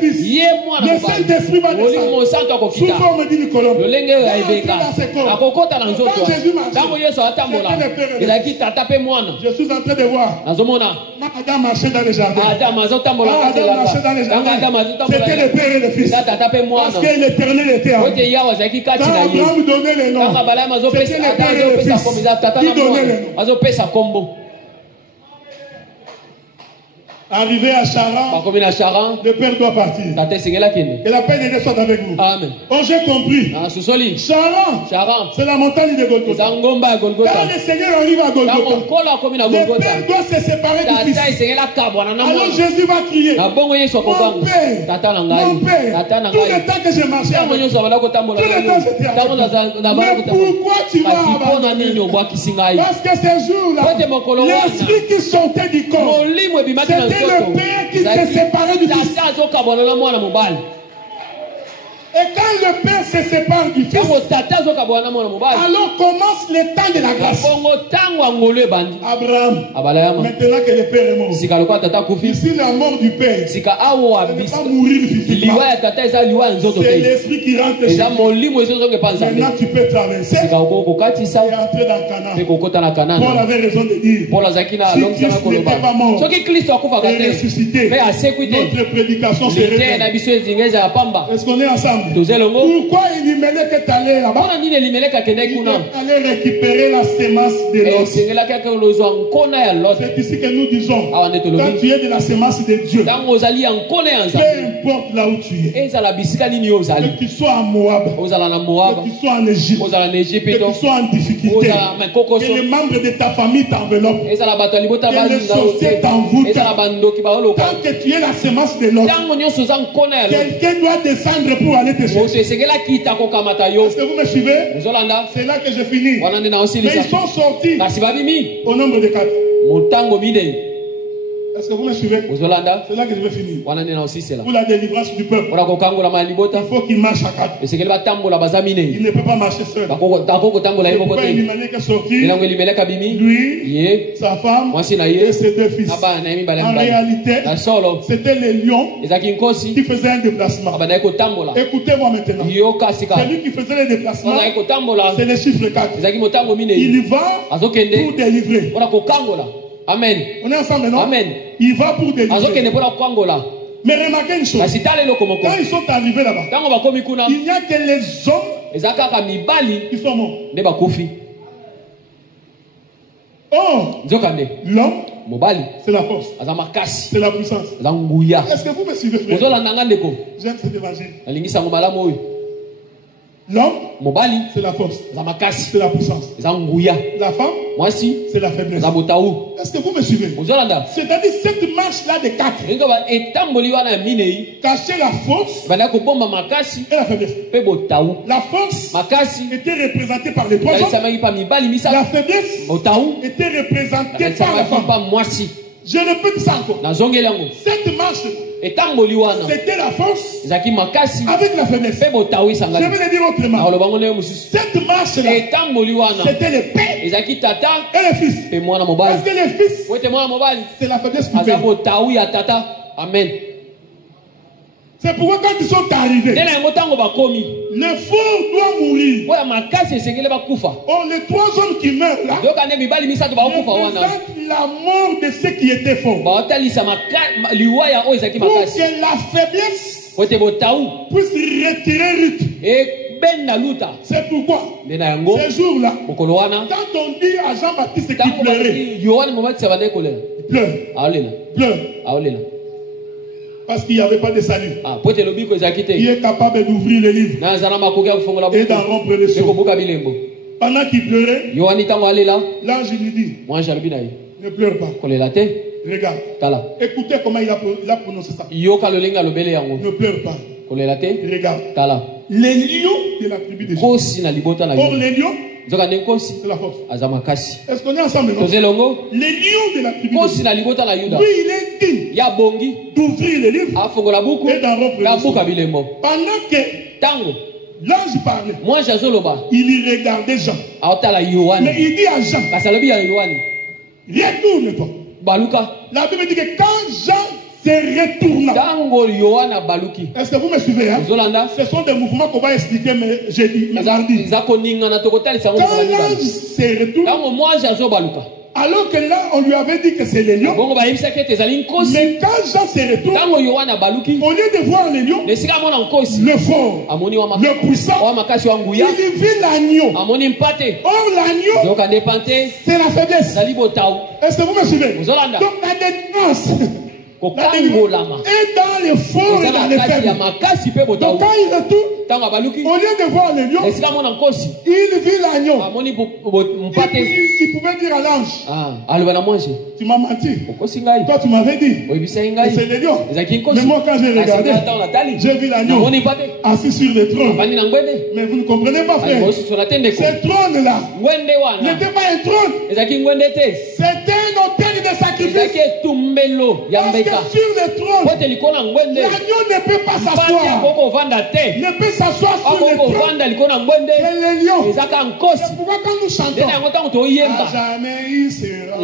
fils, le Saint-Esprit va descendre sous forme d'une colombe. Il va entrer dans ses corps. Quand Jésus marchait, c'était le père et le fils. Je suis en train de voir Adam marchait dans le jardin. Adam marchait dans le jardin. C'était le père et le fils. Parce que l'Éternel était en lui. Quand Abraham donnait les noms, c'était le père et le fils qui donnaient les noms. Arrivé à Charan, le père doit partir. Et la paix de Dieu soit avec vous. Amen. Oh, j'ai compris. Charan, c'est la montagne de Golgotha. Quand le Seigneur arrive à Golgotha, le père doit se séparer du fils. Alors Jésus va crier, mon père, mon père, tout le temps que j'ai marché avec toi, tout le temps j'étais avec toi. Mais pourquoi tu m'as abandonné? Parce que ces jours-là, l'esprit qui sortait du corps, c'était le père qui s'est séparé du fils. Et quand le père se sépare du fils, alors commence le temps de la grâce. Abraham, maintenant que le père est mort, ici la mort du père ne va pas mourir physiquement. C'est l'esprit qui rentre chez lui. Maintenant tu peux traverser et entrer dans Canaan. Paul avait raison de dire, si Christ n'était pas mort et ressuscité, notre prédication serait. Est-ce qu'on est ensemble? Pourquoi Elimelech est allé là-bas? Il est allé récupérer la sémence de Lot. C'est ici que nous disons, quand tu es de la sémence de Dieu, peu importe là où tu es, que tu sois à Moab, que tu sois en Égypte, que tu sois en difficulté, que les membres de ta famille t'enveloppent, que les sorciers t'envoûtent, tant que tu es la sémence de Lot, quelqu'un doit descendre pour aller te chercher. Est-ce que vous me suivez? C'est là que je finis. Mais ils sont sortis au nombre de 4. Est-ce que vous me suivez? C'est là que je vais finir. Pour la délivrance du peuple, il faut qu'il marche à 4. Il ne peut pas marcher seul. Pourquoi Elimelech est sorti? Lui, sa femme et ses 2 fils. En réalité, c'était les lions qui faisaient un déplacement. Écoutez-moi maintenant. Celui qui faisait le déplacement, c'est le chiffre 4. Il va pour délivrer. Amen. On est ensemble, non? Amen. Il va pour délivrer. Mais remarquez une chose. Quand ils sont arrivés là-bas, il n'y a que les hommes qui sont morts. Oh, l'homme, c'est la force, c'est la puissance. Est-ce que vous me suivez, frère? J'aime cet évangile. L'homme, c'est la force, c'est la puissance. La femme, c'est la faiblesse. Est-ce que vous me suivez? C'est-à-dire cette marche-là de 4 cachait la force et la faiblesse. La force était représentée par les 3 hommes. La faiblesse était représentée par la femme. Je répète ça encore. Cette marche, c'était la force avec la faiblesse. Je vais le dire autrement. Cette marche-là, c'était le père et le fils. Parce que le fils, c'est la faiblesse du père. Amen. C'est pourquoi quand ils sont arrivés, le fort doit mourir. Oh, les 3 hommes qui meurent là représentent la mort de ceux qui étaient forts. Pour que la faiblesse puisse retirer Ruth. C'est pourquoi ces jours-là, quand on dit à Jean-Baptiste qu'il pleurait, il pleure. Parce qu'il n'y avait pas de salut. Il est capable d'ouvrir le livre et d'en rompre le sceau. Pendant qu'il pleurait, l'ange lui dit, ne pleure pas. Regarde. Écoutez comment il a prononcé ça. Ne pleure pas. Regarde. Les lions de la tribu de Juda. Or les lions, c'est la force. Est-ce qu'on est ensemble? Non? Les lions de la tribu de Juda. Oui, il est digne d'ouvrir le livre et d'en rompre le sceau. Pendant que l'ange parlait, il y regardait Jean. Mais il dit à Jean, retourne-toi. La Bible dit que quand Jean se retourna, est-ce que vous me suivez? Hein? Ce sont des mouvements qu'on va expliquer mardi. Quand l'ange se retourne, alors que là on lui avait dit que c'est les lions, mais quand Jean se retourne, au lieu de voir les lions, le fort, le puissant, il vit l'agneau. Or l'agneau, c'est la faiblesse. Est-ce que vous me suivez? Donc la délivrance Et dans les forts et dans les faibles. Donc quand il retourne, au lieu de voir le lion, il vit l'agneau. Il pouvait dire à l'ange, tu m'as menti. Toi tu m'avais dit, c'est le lion. Mais moi quand j'ai regardé, j'ai vu l'agneau assis sur le trône. Mais vous ne comprenez pas, frère. Ce trône-là n'était pas un trône. C'était un autel de sacrifice. Parce que sur le trône, l'agneau ne peut pas s'asseoir. Ne peut s'asseoir sur le trône. Et le lion. C'est pourquoi quand nous chantons, jamais il sera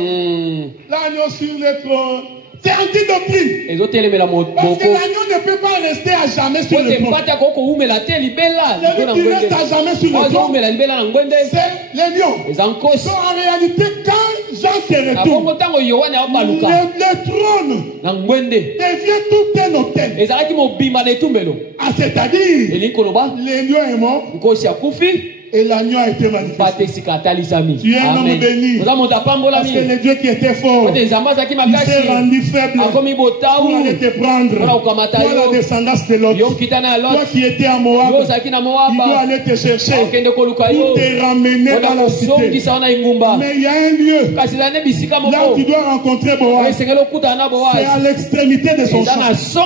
l'agneau sur le trône. C'est antidoctrine. Parce que l'agneau ne peut pas rester à jamais sur le trône. Celui qui reste à jamais sur le trône, c'est les lions. Donc en réalité, quand Jean se retourne, le trône devient tout un hôtel. C'est-à-dire, le lion est mort. Et l'agneau a été manifesté. Tu es un homme béni. Parce que le Dieu qui était fort, il s'est rendu faible pour aller te prendre. Toi la descendance de l'autre. Toi qui étais à Moab, il doit aller te chercher pour te ramener dans la cité. Mais il y a un lieu là où tu dois rencontrer Boaz. C'est à l'extrémité de son champ. C'est ce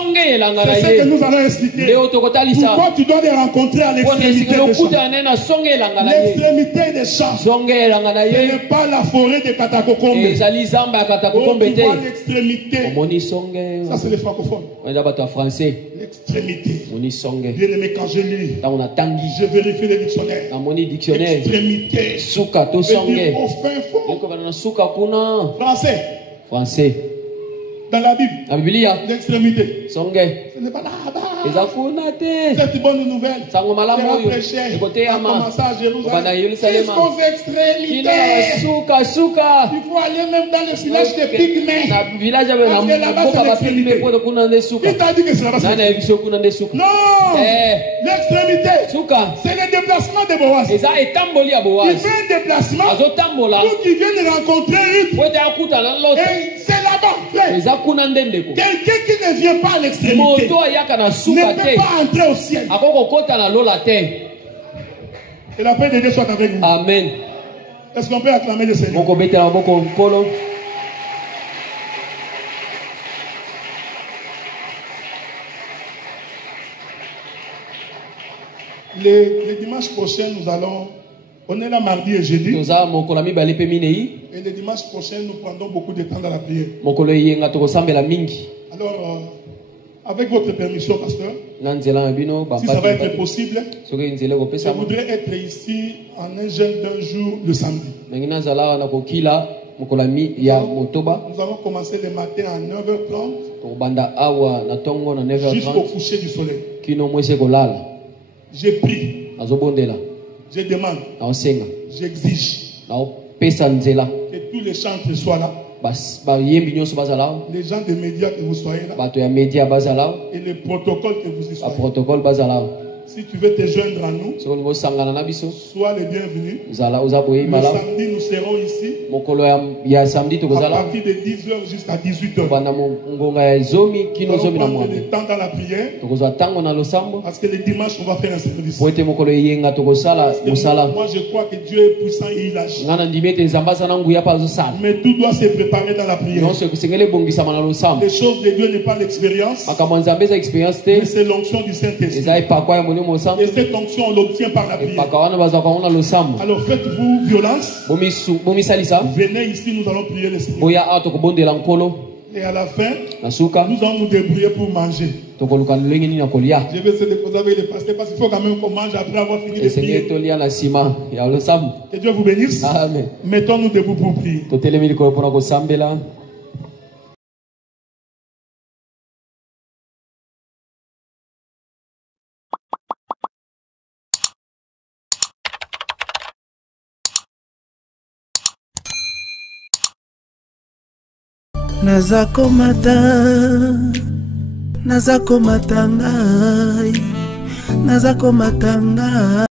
que nous allons expliquer. Pourquoi tu dois les rencontrer à l'extrémité de son champ? L'extrémité des champs. Ce n'est pas la forêt de Katakokombe. Tu vois l'extrémité. Ça c'est les francophones. L'extrémité. Bien aimé, quand je lis, je vérifie les dictionnaires. L'extrémité. Au fin fond. Français. Dans la Bible, l'extrémité. Ce n'est pas là-bas. Cette bonne nouvelle, c'est un péché a commencé à Jérusalem. Jusqu'aux extrémités. Il faut aller même dans le village des Pygmées. Parce que là-bas, c'est l'extrémité. Qui t'a dit que c'est là-bas? Non! L'extrémité, c'est le déplacement de Boaz. Il fait un déplacement pour qu'il vienne rencontrer Ruth. Et c'est là-bas. Quelqu'un qui ne vient pas à l'extrémité ne peut pas entrer au ciel. Et la paix de Dieu soit avec nous. Amen. Est-ce qu'on peut acclamer le Seigneur? Le dimanche prochain, nous allons... On est là mardi et jeudi. Et le dimanche prochain, nous prendrons beaucoup de temps dans la prière. Alors, avec votre permission, pasteur, si ça va être possible, je voudrais être ici en un jeûne d'un jour le samedi. Nous allons commencer le matin à 9h30 jusqu'au coucher du soleil. Je prie. Je demande. J'exige que tous les chantres soient là. Les gens des médias que vous soyez là. Et le protocole que vous y soyez. Si tu veux te joindre à nous, sois le bienvenu. Le samedi, nous serons ici à partir de 10h jusqu'à 18h. Nous allons prendre le temps dans la prière parce que le dimanche, on va faire un service. Moi, je crois que Dieu est puissant et il agit. Mais tout doit se préparer dans la prière. Les choses de Dieu n'est pas l'expérience, mais c'est l'onction du Saint-Esprit. Et cette onction, on l'obtient par la prière. Alors faites-vous violence. Venez ici, nous allons prier le Seigneur. Et à la fin, nous allons nous débrouiller pour manger. Je vais se déposer avec le pasteur parce qu'il faut quand même qu'on mange après avoir fini de prier. Que Dieu vous bénisse. Mettons-nous debout pour prier. Nazako matanga